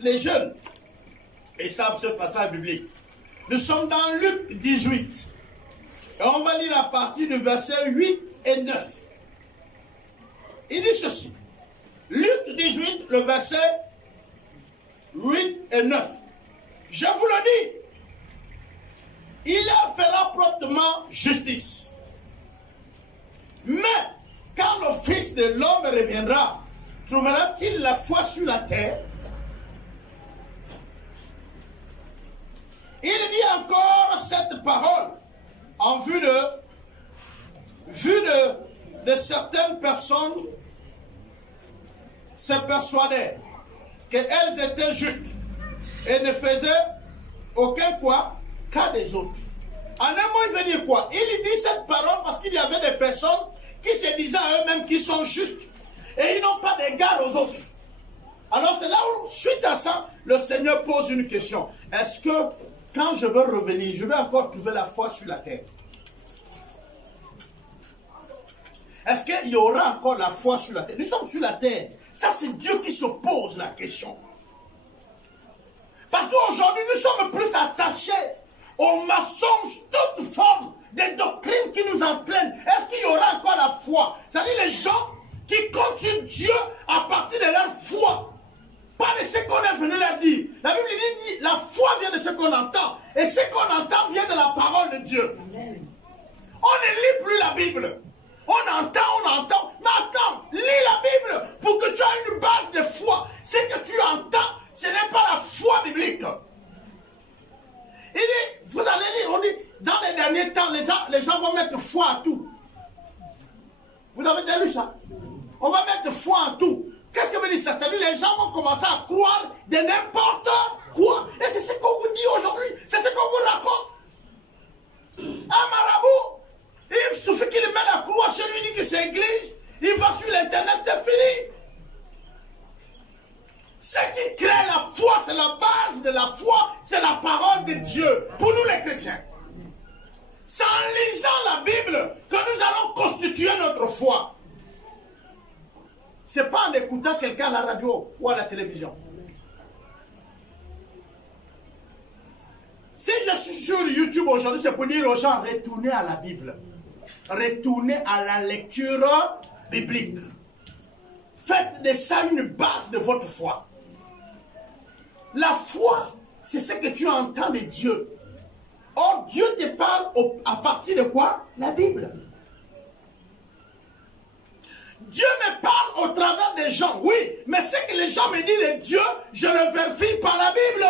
Les jeunes, ils savent ce passage biblique. Nous sommes dans Luc 18. Et on va lire à partir du verset 8 et 9. Il dit ceci. Luc 18, le verset 8 et 9. Je vous le dis. Il leur fera promptement justice. Mais quand le Fils de l'homme reviendra, trouvera-t-il la foi sur la terre? Il dit encore cette parole en vue de certaines personnes se persuadèrent qu'elles étaient justes et ne faisaient aucun quoi cas des autres. En un mot, il veut dire quoi? Il dit cette parole parce qu'il y avait des personnes qui se disaient à eux-mêmes qu'ils sont justes et ils n'ont pas d'égard aux autres. Alors c'est là où, suite à ça, le Seigneur pose une question. Est-ce que quand je veux revenir, je vais encore trouver la foi sur la terre? Est-ce qu'il y aura encore la foi sur la terre? Nous sommes sur la terre. Ça, c'est Dieu qui se pose la question. Parce qu'aujourd'hui, nous sommes plus attachés aux mensonges, toute forme de doctrine qui nous entraînent. Est-ce qu'il y aura encore la foi? C'est-à-dire les gens qui comptent sur Dieu à partir de leur foi. Pas de ce qu'on est venu leur dire. La Bible dit, la foi vient de ce qu'on entend. Et ce qu'on entend vient de la parole de Dieu. On ne lit plus la Bible. On entend. Mais attends, lis la Bible pour que tu aies une base de foi. Ce que tu entends, ce n'est pas la foi biblique. Il dit, vous allez lire, on dit, dans les derniers temps, les gens vont mettre foi à tout. Vous avez déjà lu ça? On va mettre foi en tout. Qu'est-ce que veut dire ça? C'est-à-dire les gens vont commencer à croire de n'importe quoi. Et c'est ce qu'on vous dit aujourd'hui. C'est ce qu'on vous raconte. Un marabout, il suffit qu'il met la croix chez lui, dit que c'est église. Il va sur l'internet, c'est fini. Ce qui crée la foi, c'est la base de la foi, c'est la parole de Dieu. Pour nous les chrétiens. C'est en lisant la Bible que nous allons constituer notre foi. Ce n'est pas en écoutant quelqu'un à la radio ou à la télévision. Si je suis sur YouTube aujourd'hui, c'est pour dire aux gens, retournez à la Bible. Retournez à la lecture biblique. Faites de ça une base de votre foi. La foi, c'est ce que tu entends de Dieu. Or, Dieu te parle à partir de quoi? La Bible. Dieu me parle au travers des gens, oui, mais ce que les gens me disent de Dieu, je le vérifie par la Bible.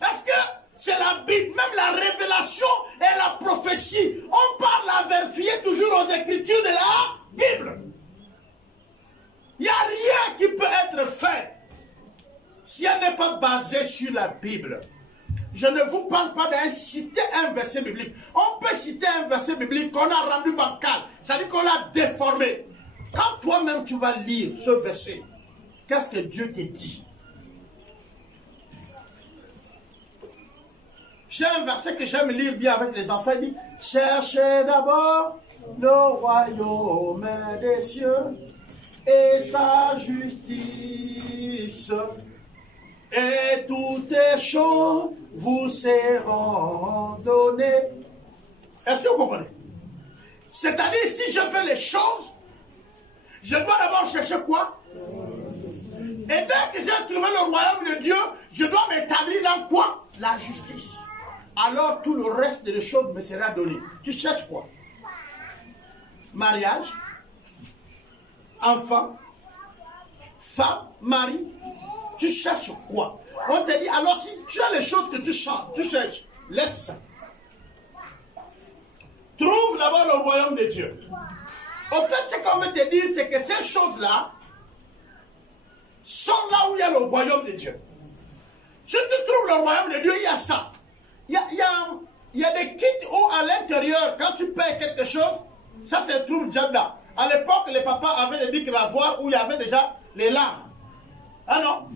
Est-ce que c'est la Bible, même la révélation et la prophétie, on parle à vérifier toujours aux Écritures de la Bible. Il n'y a rien qui peut être fait si elle n'est pas basée sur la Bible. Je ne vous parle pas d'un citer un verset biblique. On peut citer un verset biblique qu'on a rendu bancal, c'est-à-dire qu'on l'a déformé. Quand toi-même tu vas lire ce verset, qu'est-ce que Dieu te dit? J'ai un verset que j'aime lire bien avec les enfants, il dit « Cherchez d'abord le royaume des cieux et sa justice, et toutes les choses vous seront données. » Est-ce que vous comprenez? C'est-à-dire, si je fais les choses, je dois d'abord chercher quoi? Et dès que j'ai trouvé le royaume de Dieu, je dois m'établir dans quoi? La justice. Alors tout le reste des choses me sera donné. Tu cherches quoi? Mariage, enfant, femme, mari. Tu cherches quoi? On te dit, alors si tu as les choses que tu cherches, laisse ça. Trouve d'abord le royaume de Dieu. Au fait, ce qu'on veut te dire, c'est que ces choses-là sont là où il y a le royaume de Dieu. Si tu trouves le royaume de Dieu, il y a ça. Il y a des kits où à l'intérieur, quand tu payes quelque chose, ça c'est trouve déjà là. À l'époque, les papas avaient des bics rasoirs où il y avait déjà les lames. Ah non?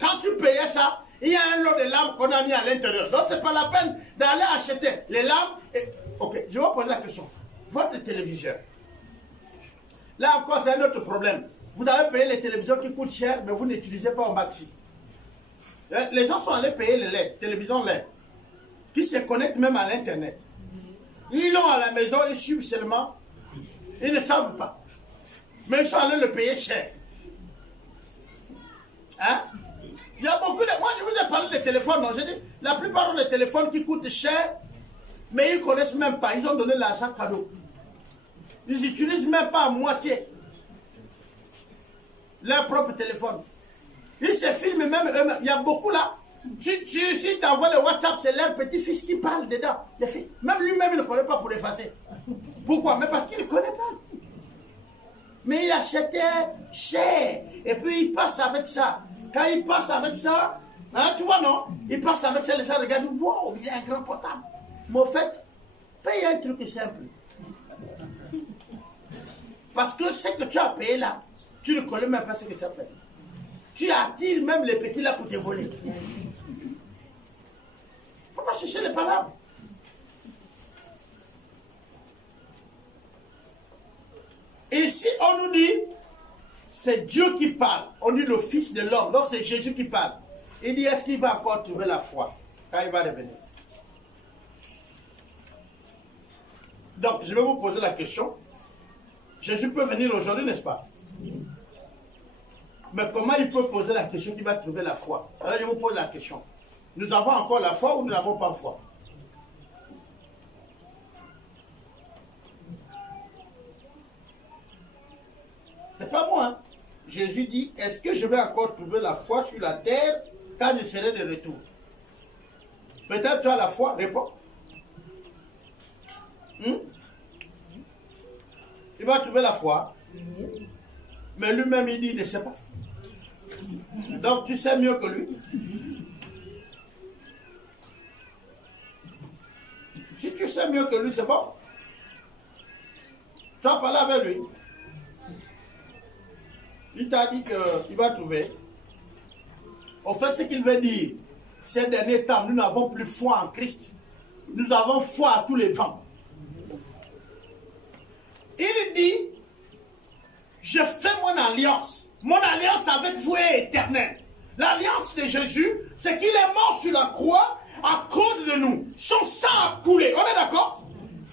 Quand tu payais ça, il y a un lot de lames qu'on a mis à l'intérieur. Donc c'est pas la peine d'aller acheter les lames. Ok, je vais vous poser la question. Votre téléviseur. Là encore, c'est un autre problème. Vous avez payé les télévisions qui coûtent cher, mais vous n'utilisez pas au maxi. Les gens sont allés payer les LED, télévisions LED, qui se connectent même à l'internet. Ils l'ont à la maison, ils suivent seulement. Ils ne savent pas. Mais ils sont allés le payer cher. Hein? Il y a beaucoup de... Moi, je vous ai parlé des téléphones. Non? J'ai dit, la plupart ont des téléphones qui coûtent cher, mais ils ne connaissent même pas. Ils ont donné l'argent cadeau. Ils n'utilisent même pas à moitié leur propre téléphone. Ils se filment même eux-mêmes. Il y a beaucoup là. Si tu envoies le WhatsApp, c'est leur petit-fils qui parle dedans. Même lui-même, il ne connaît pas pour l'effacer. Pourquoi? Mais parce qu'il ne connaît pas. Mais il achetait cher. Et puis il passe avec ça. Quand il passe avec ça, hein, tu vois non? Il passe avec ça, les gens regardent, wow, il a un grand portable. Mais au fait, paye un truc simple. Parce que ce que tu as payé là, tu ne connais même pas ce que ça fait. Tu attires même les petits là pour te voler. Il ne faut pas chercher les palabres. Ici, on nous dit, c'est Dieu qui parle. On dit le Fils de l'homme. Donc c'est Jésus qui parle. Il dit, est-ce qu'il va encore trouver la foi quand il va revenir? Donc, je vais vous poser la question. Jésus peut venir aujourd'hui, n'est-ce pas? Mais comment il peut poser la question qu'il va trouver la foi? Alors je vous pose la question. Nous avons encore la foi ou nous n'avons pas foi? C'est pas moi. Hein? Jésus dit, est-ce que je vais encore trouver la foi sur la terre quand je serai de retour? Peut-être tu as la foi, réponds. Il va trouver la foi. Mais lui-même, il dit, il ne sait pas. Donc, tu sais mieux que lui. Si tu sais mieux que lui, c'est bon. Tu as parlé avec lui. Il t'a dit qu'il va trouver. En fait, ce qu'il veut dire, ces derniers temps, nous n'avons plus foi en Christ. nous avons foi à tous les vents. Il dit, je fais mon alliance avec vous est éternelle. L'alliance de Jésus, c'est qu'il est mort sur la croix à cause de nous. Son sang a coulé, on est d'accord?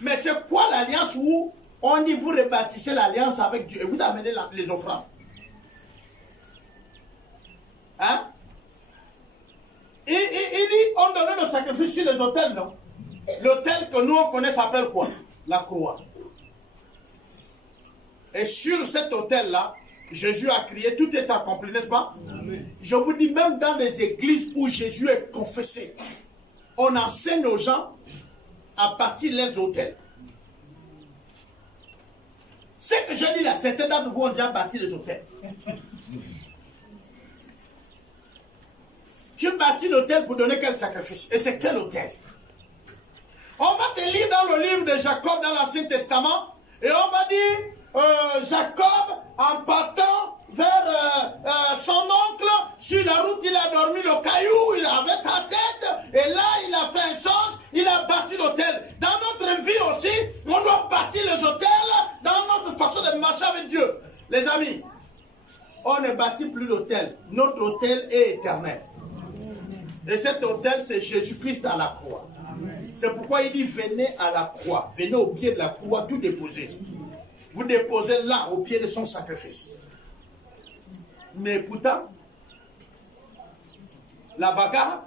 Mais c'est quoi l'alliance où on dit vous rebâtissez l'alliance avec Dieu et vous amenez les offrandes? Hein? Il dit, on donnait le sacrifice sur les autels, non? L'autel que nous on connaît s'appelle quoi? La croix. Et sur cet autel-là, Jésus a crié, tout est accompli, n'est-ce pas? Amen. Je vous dis, même dans les églises où Jésus est confessé, on enseigne aux gens à partir de leurs autels. Ce que je dis là, certains d'entre vous ont déjà bâti les autels. Tu bâtis l'autel pour donner quel sacrifice? Et c'est quel autel? On va te lire dans le livre de Jacob dans l'Ancien Testament et on va dire Jacob en partant vers son oncle, sur la route il a dormi le caillou, il avait sa tête et là il a fait un songe, il a bâti l'autel. Dans notre vie aussi, on doit bâtir les autels dans notre façon de marcher avec Dieu. Les amis, on ne bâtit plus l'autel, notre autel est éternel. Et cet autel, c'est Jésus-Christ à la croix. C'est pourquoi il dit, venez à la croix. Venez au pied de la croix, tout déposer. Vous déposez là, au pied de son sacrifice. Mais pourtant, la bagarre,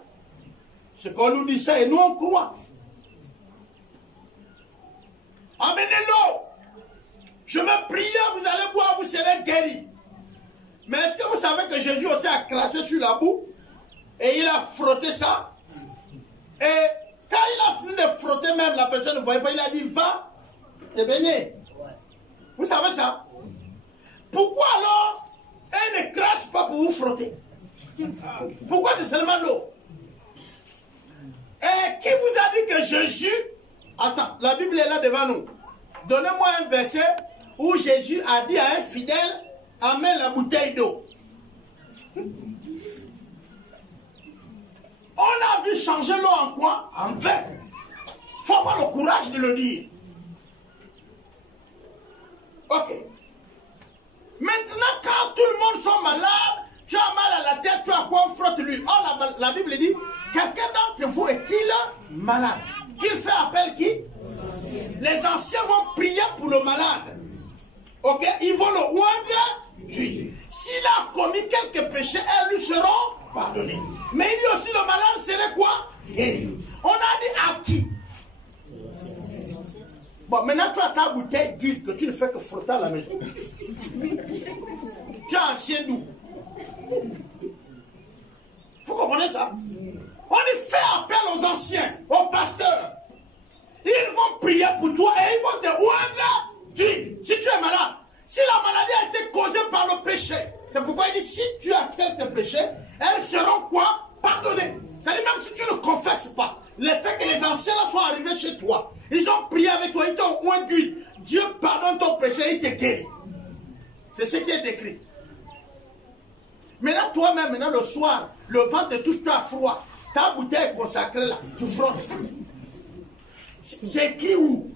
c'est qu'on nous dit ça et nous on croit. Amenez-le. Je vais prier, vous allez boire, vous serez guéris. Mais est-ce que vous savez que Jésus aussi a craché sur la boue? Et il a frotté ça. Et quand il a fini de frotter, même la personne ne voyait pas, il a dit, va te baigner. Vous savez ça? Pourquoi alors elle ne crache pas pour vous frotter? Pourquoi c'est seulement l'eau? Et qui vous a dit que Jésus... Attends, la Bible est là devant nous. Donnez-moi un verset où Jésus a dit à un fidèle, amène la bouteille d'eau. On a vu changer l'eau en quoi? En vin. Il faut avoir le courage de le dire. Ok. Maintenant, quand tout le monde sont malades, tu as mal à la tête, tu as quoi? On frotte lui. Oh, la Bible dit, quelqu'un d'entre vous est-il malade? Qu'il fait appel qui? Les anciens vont prier pour le malade. Ok? Ils vont le oindre d'huile. S'il a commis quelques péchés, elles lui seront pardonnés. Mais il dit aussi le malade serait quoi? Guéri. On a dit à qui? Bon, maintenant tu as ta bouteille d'huile que tu ne fais que frotter à la maison. Tu as ancien d'où? Vous comprenez ça? On y fait appel aux anciens, aux pasteurs. Ils vont prier pour toi et ils vont te oindre d'huile. Si tu es malade, si la maladie a été causée par le péché, c'est pourquoi il dit si tu as quelques péchés, elles seront quoi? Pardonnées. C'est-à-dire même si tu ne confesses pas, le fait que les anciens là sont arrivés chez toi, ils ont prié avec toi, ils t'ont oint d'huile. Dieu pardonne ton péché et il te guérit. C'est ce qui est écrit. Maintenant, toi-même, maintenant le soir, le vent te touche, tu as froid. Ta bouteille est consacrée là, tu frottes ça. C'est écrit où?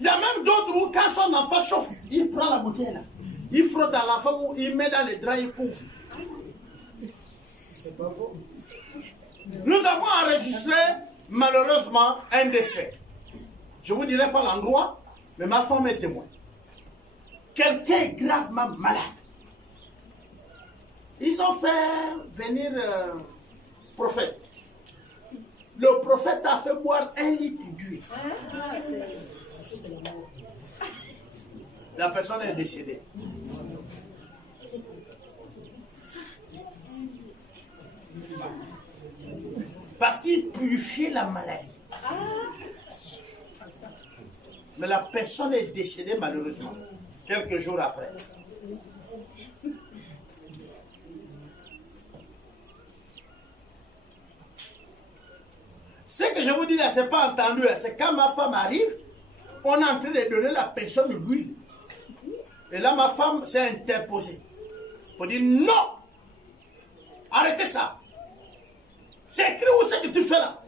Il y a même d'autres où, quand son enfant chauffe, il prend la bouteille là. Il frotte à l'enfant, il met dans les draps, il couvre. C'est pas faux. Nous avons enregistré, malheureusement, un décès. Je ne vous dirai pas l'endroit, mais ma femme est témoin. Quelqu'un est gravement malade. Ils ont fait venir prophète. Le prophète a fait boire 1 litre d'huile. La personne est décédée. Parce qu'il purifiait la maladie. Mais la personne est décédée malheureusement, quelques jours après. Ce que je vous dis là, ce n'est pas entendu. C'est quand ma femme arrive, on est en train de donner la personne l'huile. Et là, ma femme s'est interposée pour dire non, arrêtez ça. C'est écrit où c'est que tu fais là?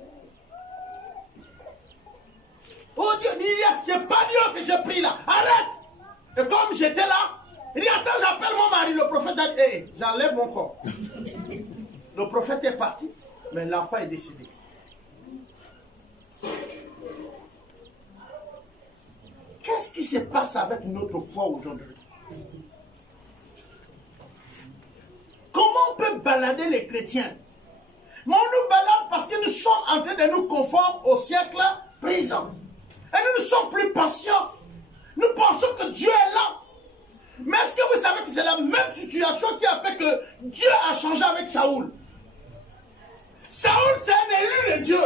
Oh Dieu, il dit, c'est pas Dieu que j'ai pris là. Arrête. Et comme j'étais là, il dit, attends, j'appelle mon mari. Le prophète a dit, hey, j'enlève mon corps. Le prophète est parti, mais l'enfant est décédé. Qu'est-ce qui se passe avec notre foi aujourd'hui? Comment on peut balader les chrétiens? Mais on nous balade parce que nous sommes en train de nous conformer au siècle présent. Et nous ne sommes plus patients. Nous pensons que Dieu est là. Mais est-ce que vous savez que c'est la même situation qui a fait que Dieu a changé avec Saoul? Saoul, c'est un élu de Dieu.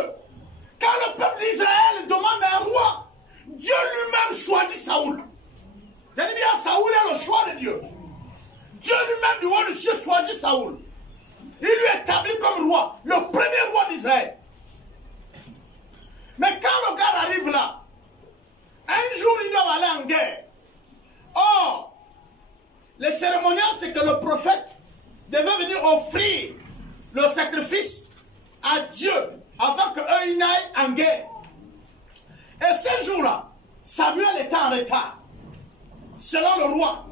Quand le peuple d'Israël demande un roi, Dieu lui-même choisit Saoul. Je dis bien, Saoul est le choix de Dieu. Dieu lui-même du roi du ciel choisit Saoul. Il lui établit comme roi, le premier roi d'Israël. Mais quand le gars arrive là, un jour il doit aller en guerre. Or, le cérémonial, c'est que le prophète devait venir offrir le sacrifice à Dieu avant qu'eux ils n'aillent en guerre. Et ce jour-là, Samuel était en retard, selon le roi.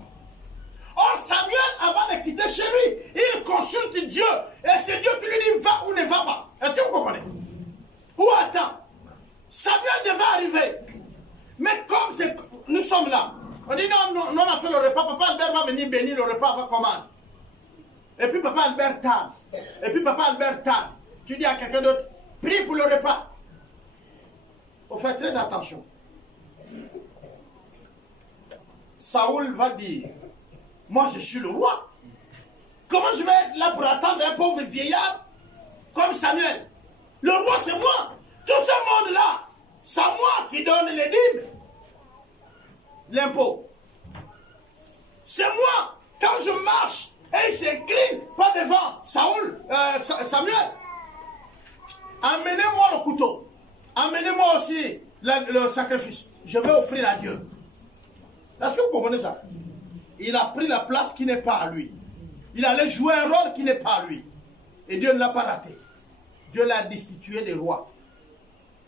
Or, Samuel, avant de quitter chez lui, il consulte Dieu. Et c'est Dieu qui lui dit, va ou ne va pas. Est-ce que vous comprenez? Ou attends. Samuel devait arriver. Mais comme nous sommes là, on dit non, on a fait le repas. Papa Albert va venir bénir le repas avant commande. Et puis Papa Albert tarde. Et puis Papa Albert tarde. Tu dis à quelqu'un d'autre, prie pour le repas. Il faut faire très attention. Saoul va dire, moi je suis le roi. Comment je vais être là pour attendre un pauvre vieillard comme Samuel? Le roi c'est moi. Tout ce monde-là, c'est moi qui donne les dîmes. L'impôt. C'est moi. Quand je marche et il s'incline pas devant Samuel. Amenez-moi le couteau. Amenez-moi aussi le sacrifice. Je vais offrir à Dieu. Est-ce que vous comprenez ça? Il a pris la place qui n'est pas à lui. Il allait jouer un rôle qui n'est pas à lui. Et Dieu ne l'a pas raté. Dieu l'a destitué des rois.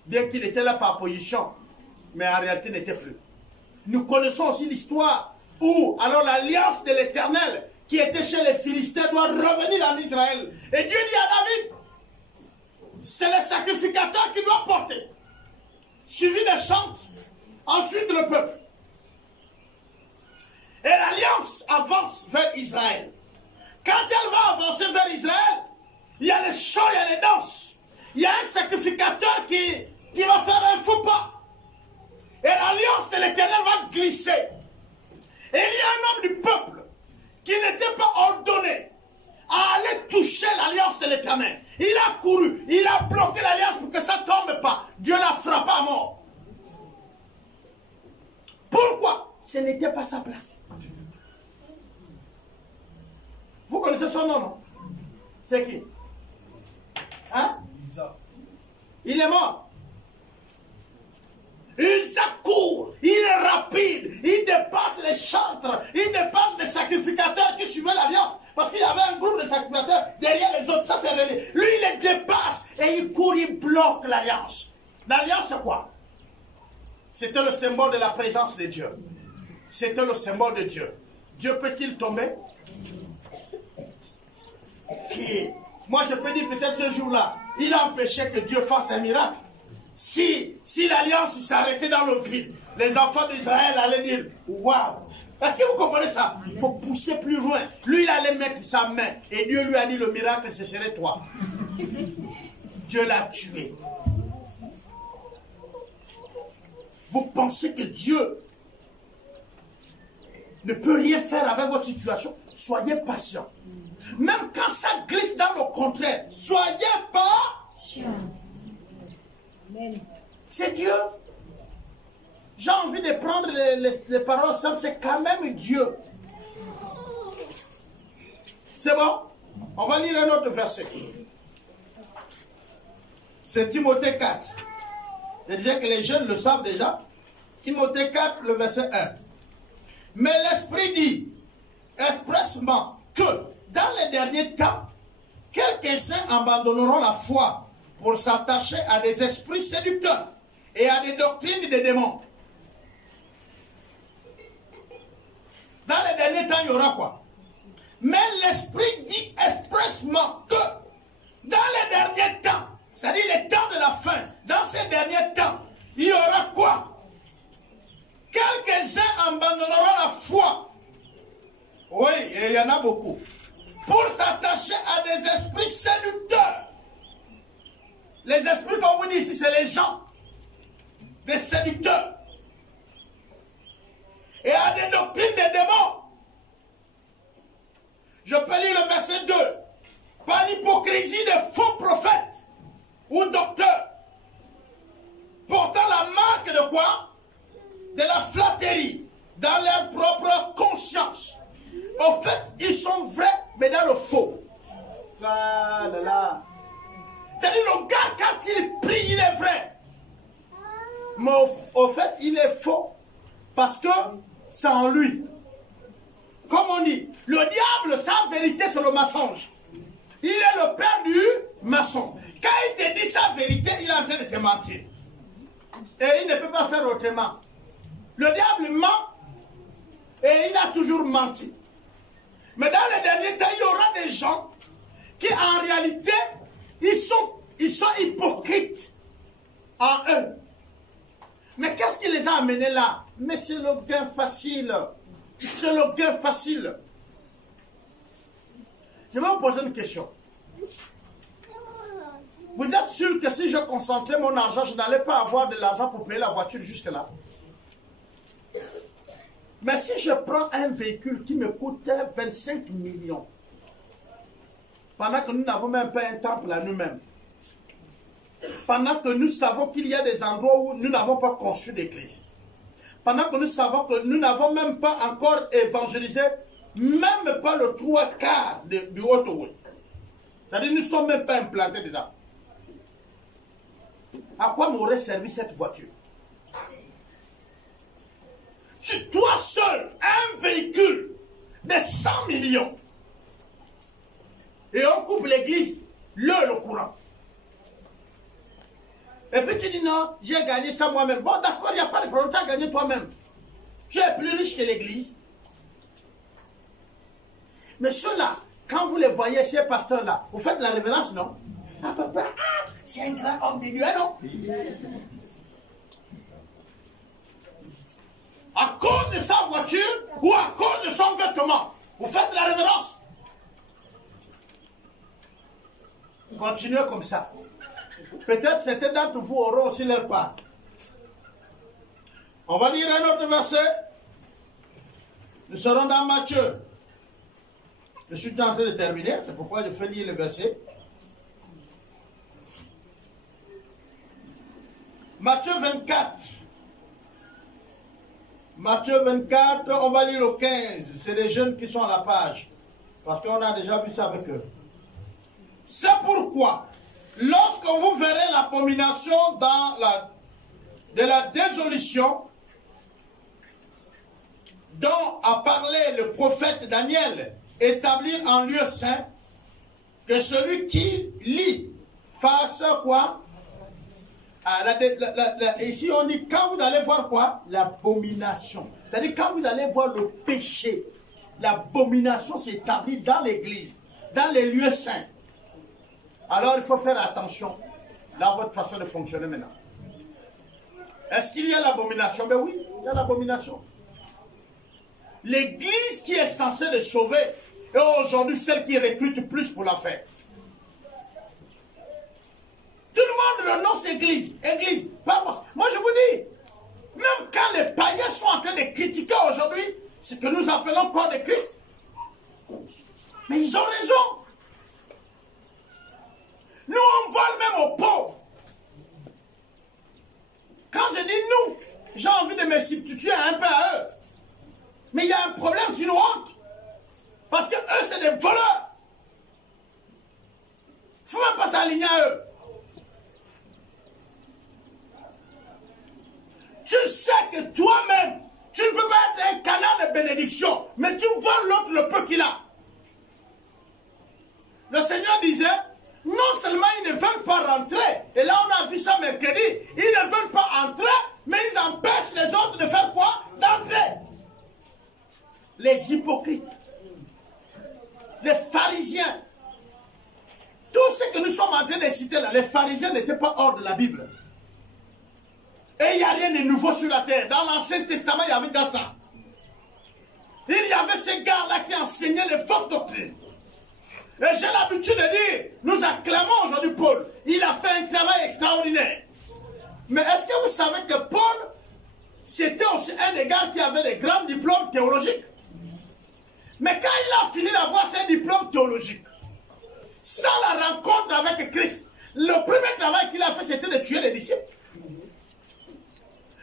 Bien qu'il était là par position, mais en réalité n'était plus. Nous connaissons aussi l'histoire où alors l'alliance de l'Éternel qui était chez les Philistins doit revenir en Israël. Et Dieu dit à David, c'est le sacrificateur qui doit porter, suivi des chants, ensuite le peuple. Et l'alliance avance vers Israël. Quand elle va avancer vers Israël, il y a les chants, il y a les danses. Il y a un sacrificateur qui va faire un faux pas. Et l'alliance de l'Éternel va glisser. Et il y a un homme du peuple qui n'était pas ordonné à aller toucher l'alliance de l'Éternel. Il a couru, il a bloqué l'alliance pour que ça ne tombe pas. Dieu l'a frappé à mort. Pourquoi? Ce n'était pas sa place. Vous connaissez son nom, non? C'est qui? Hein? Il est mort. Il s'accourt, il est rapide, il dépasse les chantres, il dépasse les sacrificateurs qui suivaient l'alliance. Parce qu'il y avait un groupe de sacrificateurs derrière les autres, ça c'est relié. Lui il les dépasse et il court, il bloque l'alliance. L'alliance c'est quoi? C'était le symbole de la présence de Dieu. C'était le symbole de Dieu. Dieu peut-il tomber? Moi je peux dire peut-être ce jour-là, il a empêché que Dieu fasse un miracle. Si l'alliance s'arrêtait dans le vide, les enfants d'Israël allaient dire, waouh! Est-ce que vous comprenez ça? Il faut pousser plus loin. Lui, il allait mettre sa main. Et Dieu lui a dit, le miracle, ce serait toi. Dieu l'a tué. Vous pensez que Dieu ne peut rien faire avec votre situation? Soyez patient. Même quand ça glisse dans le contraire, soyez patient. C'est Dieu. J'ai envie de prendre les paroles simples, c'est quand même Dieu. C'est bon? On va lire un autre verset. C'est Timothée 4. Je disais que les jeunes le savent déjà. Timothée 4, le verset 1. Mais l'Esprit dit expressement que dans les derniers temps, quelques-uns abandonneront la foi pour s'attacher à des esprits séducteurs et à des doctrines des démons. Dans les derniers temps, il y aura quoi? Mais l'Esprit dit expressement que dans les derniers temps, c'est-à-dire les temps de la fin, dans ces derniers temps, il y aura quoi? Quelques-uns abandonneront la foi. Oui, et il y en a beaucoup. Pour s'attacher à des esprits séducteurs. Les esprits qu'on vous dit ici, c'est les gens. Des séducteurs. Et à des doctrines des démons. Je peux lire le verset 2. Par l'hypocrisie des faux prophètes ou docteurs, portant la marque de quoi? De la flatterie, dans leur propre conscience. En fait, ils sont vrais, mais dans le faux. Ça, là, là. C'est-à-dire, le gars, quand il prie, il est vrai. Mais au fait, il est faux. Parce que c'est en lui. Comme on dit, le diable, sa vérité, c'est le mensonge. Il est le père du maçon. Quand il te dit sa vérité, il est en train de te mentir. Et il ne peut pas faire autrement. Le diable ment et il a toujours menti. Mais dans les derniers temps, il y aura des gens qui, en réalité, ils sont hypocrites en eux. Mais qu'est-ce qui les a amenés là? Mais c'est le gain facile. C'est le gain facile. Je vais vous poser une question. Vous êtes sûr que si je concentrais mon argent, je n'allais pas avoir de l'argent pour payer la voiture jusque-là? Mais si je prends un véhicule qui me coûte 25 millions, pendant que nous n'avons même pas un temple à nous-mêmes, pendant que nous savons qu'il y a des endroits où nous n'avons pas construit d'église, pendant que nous savons que nous n'avons même pas encore évangélisé, même pas le 3/4 du Haut-Ogooué. C'est-à-dire nous ne sommes même pas implantés dedans. À quoi m'aurait servi cette voiture? Toi seul, un véhicule de 100 millions. Et on coupe l'église, le courant. Et puis tu dis non, j'ai gagné ça moi-même. Bon d'accord, il n'y a pas de problème, tu as gagné toi-même. Tu es plus riche que l'église. Mais ceux-là, quand vous les voyez, ces pasteurs-là, vous faites la révérence, non? Ah papa, c'est un grand homme de Dieu, non? À cause de sa voiture ou à cause de son vêtement, vous faites la révérence. Continuez comme ça. Peut-être certains d'entre vous auront aussi leur part. On va lire un autre verset. Nous serons dans Matthieu. Je suis en train de terminer, c'est pourquoi je fais lire le verset. Matthieu 24. Matthieu 24, on va lire le 15. C'est les jeunes qui sont à la page. Parce qu'on a déjà vu ça avec eux. C'est pourquoi, lorsque vous verrez l'abomination de la désolution dont a parlé le prophète Daniel, établir en lieu saint, que celui qui lit fasse quoi? Ici on dit quand vous allez voir quoi? L'abomination. C'est-à-dire quand vous allez voir le péché, l'abomination s'établit dans l'église, dans les lieux saints. Alors il faut faire attention dans votre façon de fonctionner maintenant. Est-ce qu'il y a l'abomination? Ben oui, il y a l'abomination. L'église qui est censée les sauver est aujourd'hui celle qui recrute plus pour la faire. Tout le monde renonce église, église. Moi je vous dis, même quand les païens sont en train de critiquer aujourd'hui ce que nous appelons corps de Christ, mais ils ont raison. Nous on vole même aux pauvres. Quand je dis nous, j'ai envie de me substituer un peu à eux. Mais il y a un problème, c'est une honte. Parce que eux c'est des voleurs. Il ne faut même pas s'aligner à eux. Tu sais que toi-même, tu ne peux pas être un canal de bénédiction, mais tu voles l'autre le peu qu'il a. Le Seigneur disait, non seulement ils ne veulent pas rentrer, et là on a vu ça mercredi, ils ne veulent pas cité là, les pharisiens n'étaient pas hors de la Bible. Et il n'y a rien de nouveau sur la terre. Dans l'Ancien Testament, il y avait déjà ça. Il y avait ces gars-là qui enseignaient les fausses doctrines. Et j'ai l'habitude de dire, nous acclamons aujourd'hui Paul. Il a fait un travail extraordinaire. Mais est-ce que vous savez que Paul, c'était aussi un des gars qui avait des grands diplômes théologiques? Mais quand il a fini d'avoir ses diplômes théologiques, sans la rencontre avec Christ, le premier travail qu'il a fait, c'était de tuer les disciples.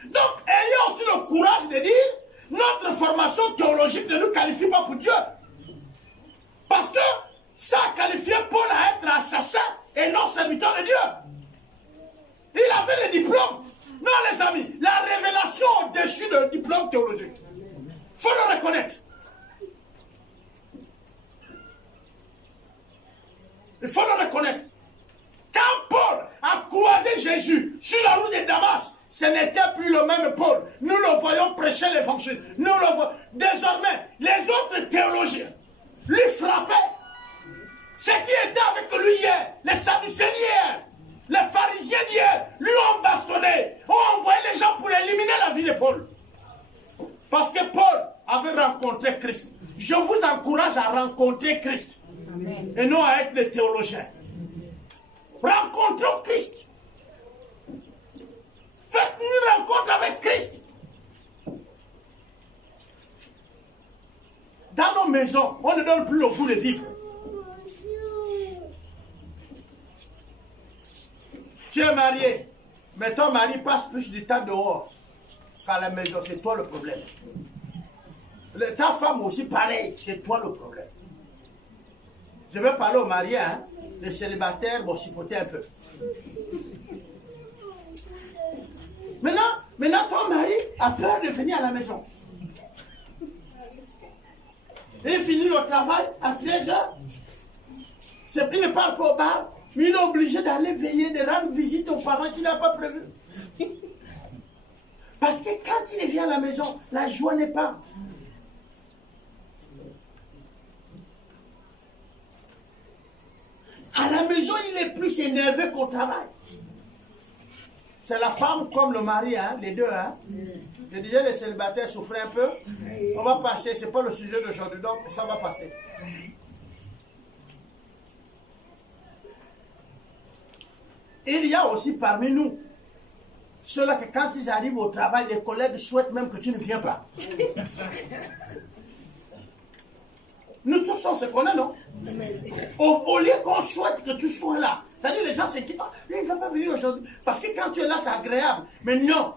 Donc, ayons aussi le courage de dire, notre formation théologique ne nous qualifie pas pour Dieu. Parce que ça a qualifié Paul à être assassin et non serviteur de Dieu. Il avait des diplômes. Non, les amis, la révélation au-dessus d'un diplôme théologique. Il faut le reconnaître. Il faut le reconnaître. Quand Paul a croisé Jésus sur la route de Damas, ce n'était plus le même Paul. Nous le voyons prêcher l'évangile. Nous le voyons. Désormais, les autres théologiens lui frappaient. Ceux qui étaient avec lui hier, les Sadducéens hier, les pharisiens d'hier, lui ont bastonné, ont envoyé les gens pour éliminer la vie de Paul. Parce que Paul avait rencontré Christ. Je vous encourage à rencontrer Christ. Amen. Et non à être des théologiens. Rencontrons Christ. Faites une rencontre avec Christ. Dans nos maisons, on ne donne plus le goût de vivre. Tu es marié, mais ton mari passe plus du temps dehors qu'à la maison. C'est toi le problème. Ta femme aussi, pareil, c'est toi le problème. Je vais parler aux mariés, hein. Les célibataires vont chipoter un peu. Maintenant, ton mari a peur de venir à la maison. Il finit le travail à 13h. Il ne part pas au bar, mais il est obligé d'aller veiller, de rendre visite aux parents qu'il n'a pas prévu. Parce que quand il vient à la maison, la joie n'est pas. À la maison, il est plus énervé qu'au travail. C'est la femme comme le mari, hein, les deux. Hein. Je disais, les célibataires souffraient un peu. On va passer, ce n'est pas le sujet d'aujourd'hui, donc ça va passer. Il y a aussi parmi nous ceux-là que quand ils arrivent au travail, les collègues souhaitent même que tu ne viens pas. Nous tous on se connaît, non? Au lieu qu'on souhaite que tu sois là. C'est-à-dire les gens s'inquiètent. Oh, lui, il ne va pas venir aujourd'hui. Parce que quand tu es là, c'est agréable. Mais non.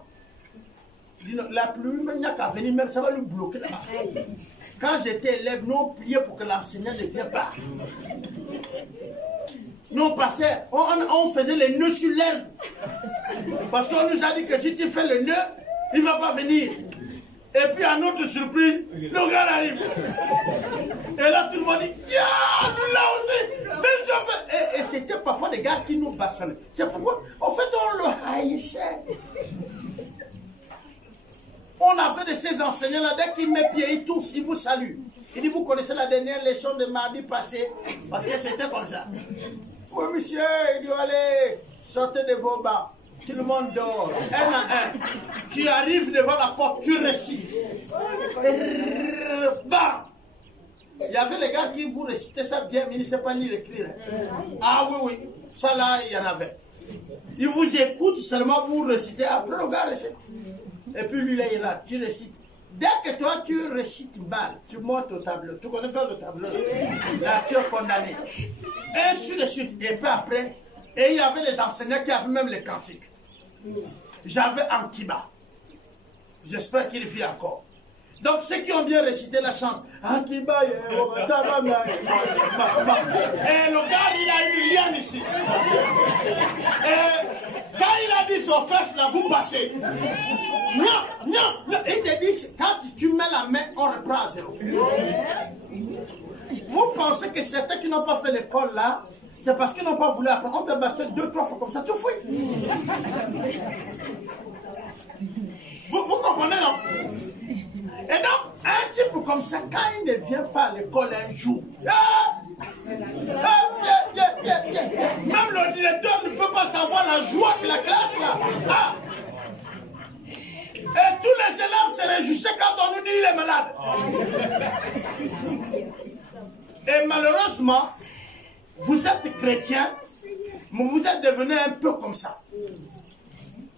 La pluie, il n'y a qu'à venir, même ça va lui bloquer là-bas. Quand j'étais élève, nous on priait pour que l'enseignant ne vienne pas. Nous on passait, on faisait les nœuds sur l'herbe. Parce qu'on nous a dit que si tu fais le nœud, il ne va pas venir. Et puis à notre surprise, le gars arrive. Et là tout le monde dit, yeah, nous là aussi. Et c'était parfois des gars qui nous bastonnaient. C'est pourquoi, en fait, on le haïssait. On avait de ces enseignants-là, dès qu'ils met pied, ils tous, ils vous saluent. Il dit, vous connaissez la dernière leçon de mardi passé? Parce que c'était comme ça. Oui, monsieur, il dit, allez, sortez de vos bancs. Tout le monde dort, un à un. Tu arrives devant la porte, tu récites. Bam! Il y avait les gars qui vous récitaient ça bien, mais ils ne savaient pas lire écrire. Ah oui, oui, ça là, il y en avait. Ils vous écoutent seulement, vous récitez, après le gars récite. Et puis lui, là, il est là, tu récites. Dès que toi, tu récites mal, tu montes au tableau. Tu connais pas le tableau? Là, tu es condamné. Et ainsi de suite. Et puis après, et il y avait les enseignants qui avaient même les cantiques. J'avais Ankiba. J'espère qu'il vit encore. Donc ceux qui ont bien récité la chante, Ankiba, ça va bien. Et le gars, il a une liane ici. Et quand il a dit son fesse, là, vous passez. Non, non, non. Il te dit, quand tu mets la main, on reprend à zéro. Vous pensez que certains qui n'ont pas fait l'école là, c'est parce qu'ils n'ont pas voulu apprendre. On te bastonne 2-3 fois comme ça, tu fouilles. Vous comprenez, non? Et donc, un type comme ça, quand il ne vient pas à l'école un jour, Même l'ordinateur ne peut pas savoir la joie de la classe là. Ah. Et tous les élèves se réjouissaient quand on nous dit il est malade. Et malheureusement, vous êtes chrétien, mais vous êtes devenu un peu comme ça.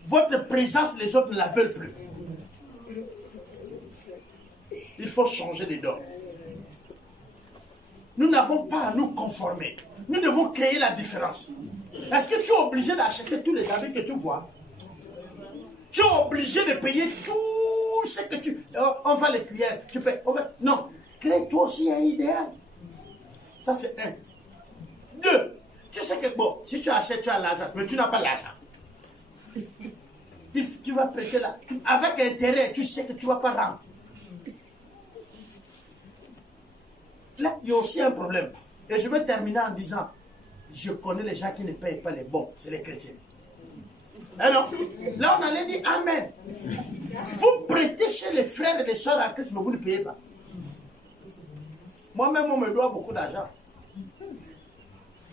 Votre présence, les autres ne la veulent plus. Il faut changer les dons. Nous n'avons pas à nous conformer. Nous devons créer la différence. Est-ce que tu es obligé d'acheter tous les habits que tu vois? Tu es obligé de payer tout ce que tu... on va les cuillères, tu payes. Non, crée-toi aussi un idéal. Ça c'est un. Deux, tu sais que bon, si tu achètes, tu as l'argent, mais tu n'as pas l'argent. Tu vas prêter là. Avec intérêt, tu sais que tu ne vas pas rendre. Là, il y a aussi un problème. Et je vais terminer en disant, je connais les gens qui ne payent pas les bons, c'est les chrétiens. Alors, là on allait dire Amen. Vous prêtez chez les frères et les soeurs à Christ, mais vous ne payez pas. Moi-même, on me doit beaucoup d'argent.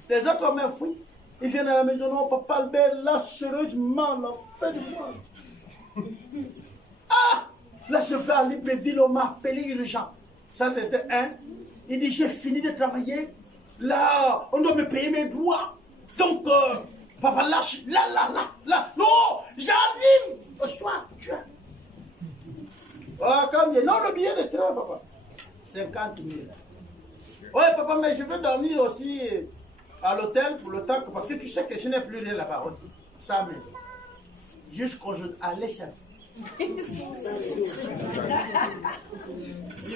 Les autres hommes fouillent. Ils viennent à la maison, non, papa Albert, là, sérieusement, la fin du mois. Ah! Là, je vais à Libreville, on m'a appelé urgent. Ça, c'était un. Il dit, j'ai fini de travailler. Là, on doit me payer mes droits. Donc, papa, là, non, j'arrive au soir. Oh, quand il non, le billet de train, papa. 50 000. Oui, papa, mais je veux dormir aussi à l'hôtel pour le temps, parce que tu sais que je n'ai plus rien là-bas. 100 000. Jusqu'au jour, allez, ça. Il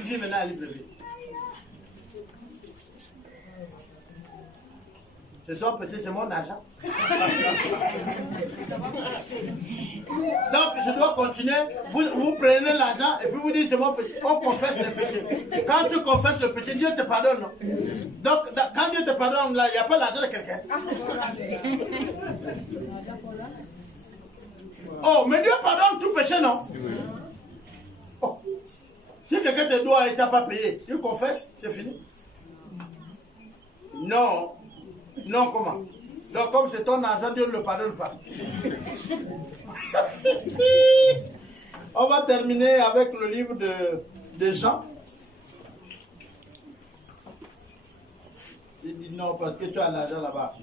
vit maintenant à Libreville. Ce soir, petit, c'est mon argent. Donc, je dois continuer. Vous prenez l'argent et puis vous dites, c'est mon petit. On confesse le péché. Quand tu confesses le péché, Dieu te pardonne. Non? Donc, quand Dieu te pardonne, là, il n'y a pas l'argent de quelqu'un. Oh, mais Dieu pardonne tout péché, non? Oh. Si quelqu'un te doit et tu n'as pas payé, tu confesses, c'est fini. Non. Non, comment? Donc, comme c'est ton argent, Dieu ne le pardonne pas. On va terminer avec le livre de Jean. Il dit non, parce que tu as l'argent là-bas.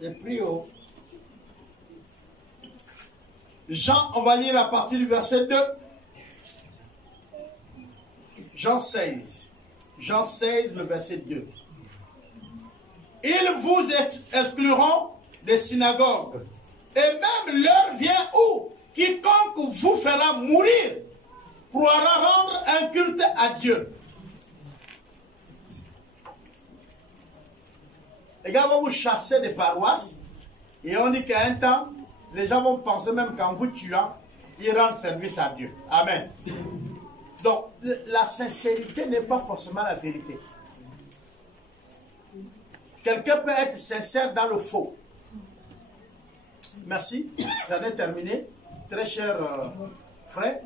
C'est pris haut. Jean, on va lire à partir du verset 2. Jean 16. Jean 16, le verset 2. Ils vous excluront des synagogues. Et même l'heure vient où quiconque vous fera mourir pourra rendre un culte à Dieu. Les gars vont vous chasser des paroisses. Et on dit qu'à un temps, les gens vont penser même qu'en vous tuant, ils rendent service à Dieu. Amen. Donc, la sincérité n'est pas forcément la vérité. Quelqu'un peut être sincère dans le faux. Merci, j'en ai terminé. Très cher frère,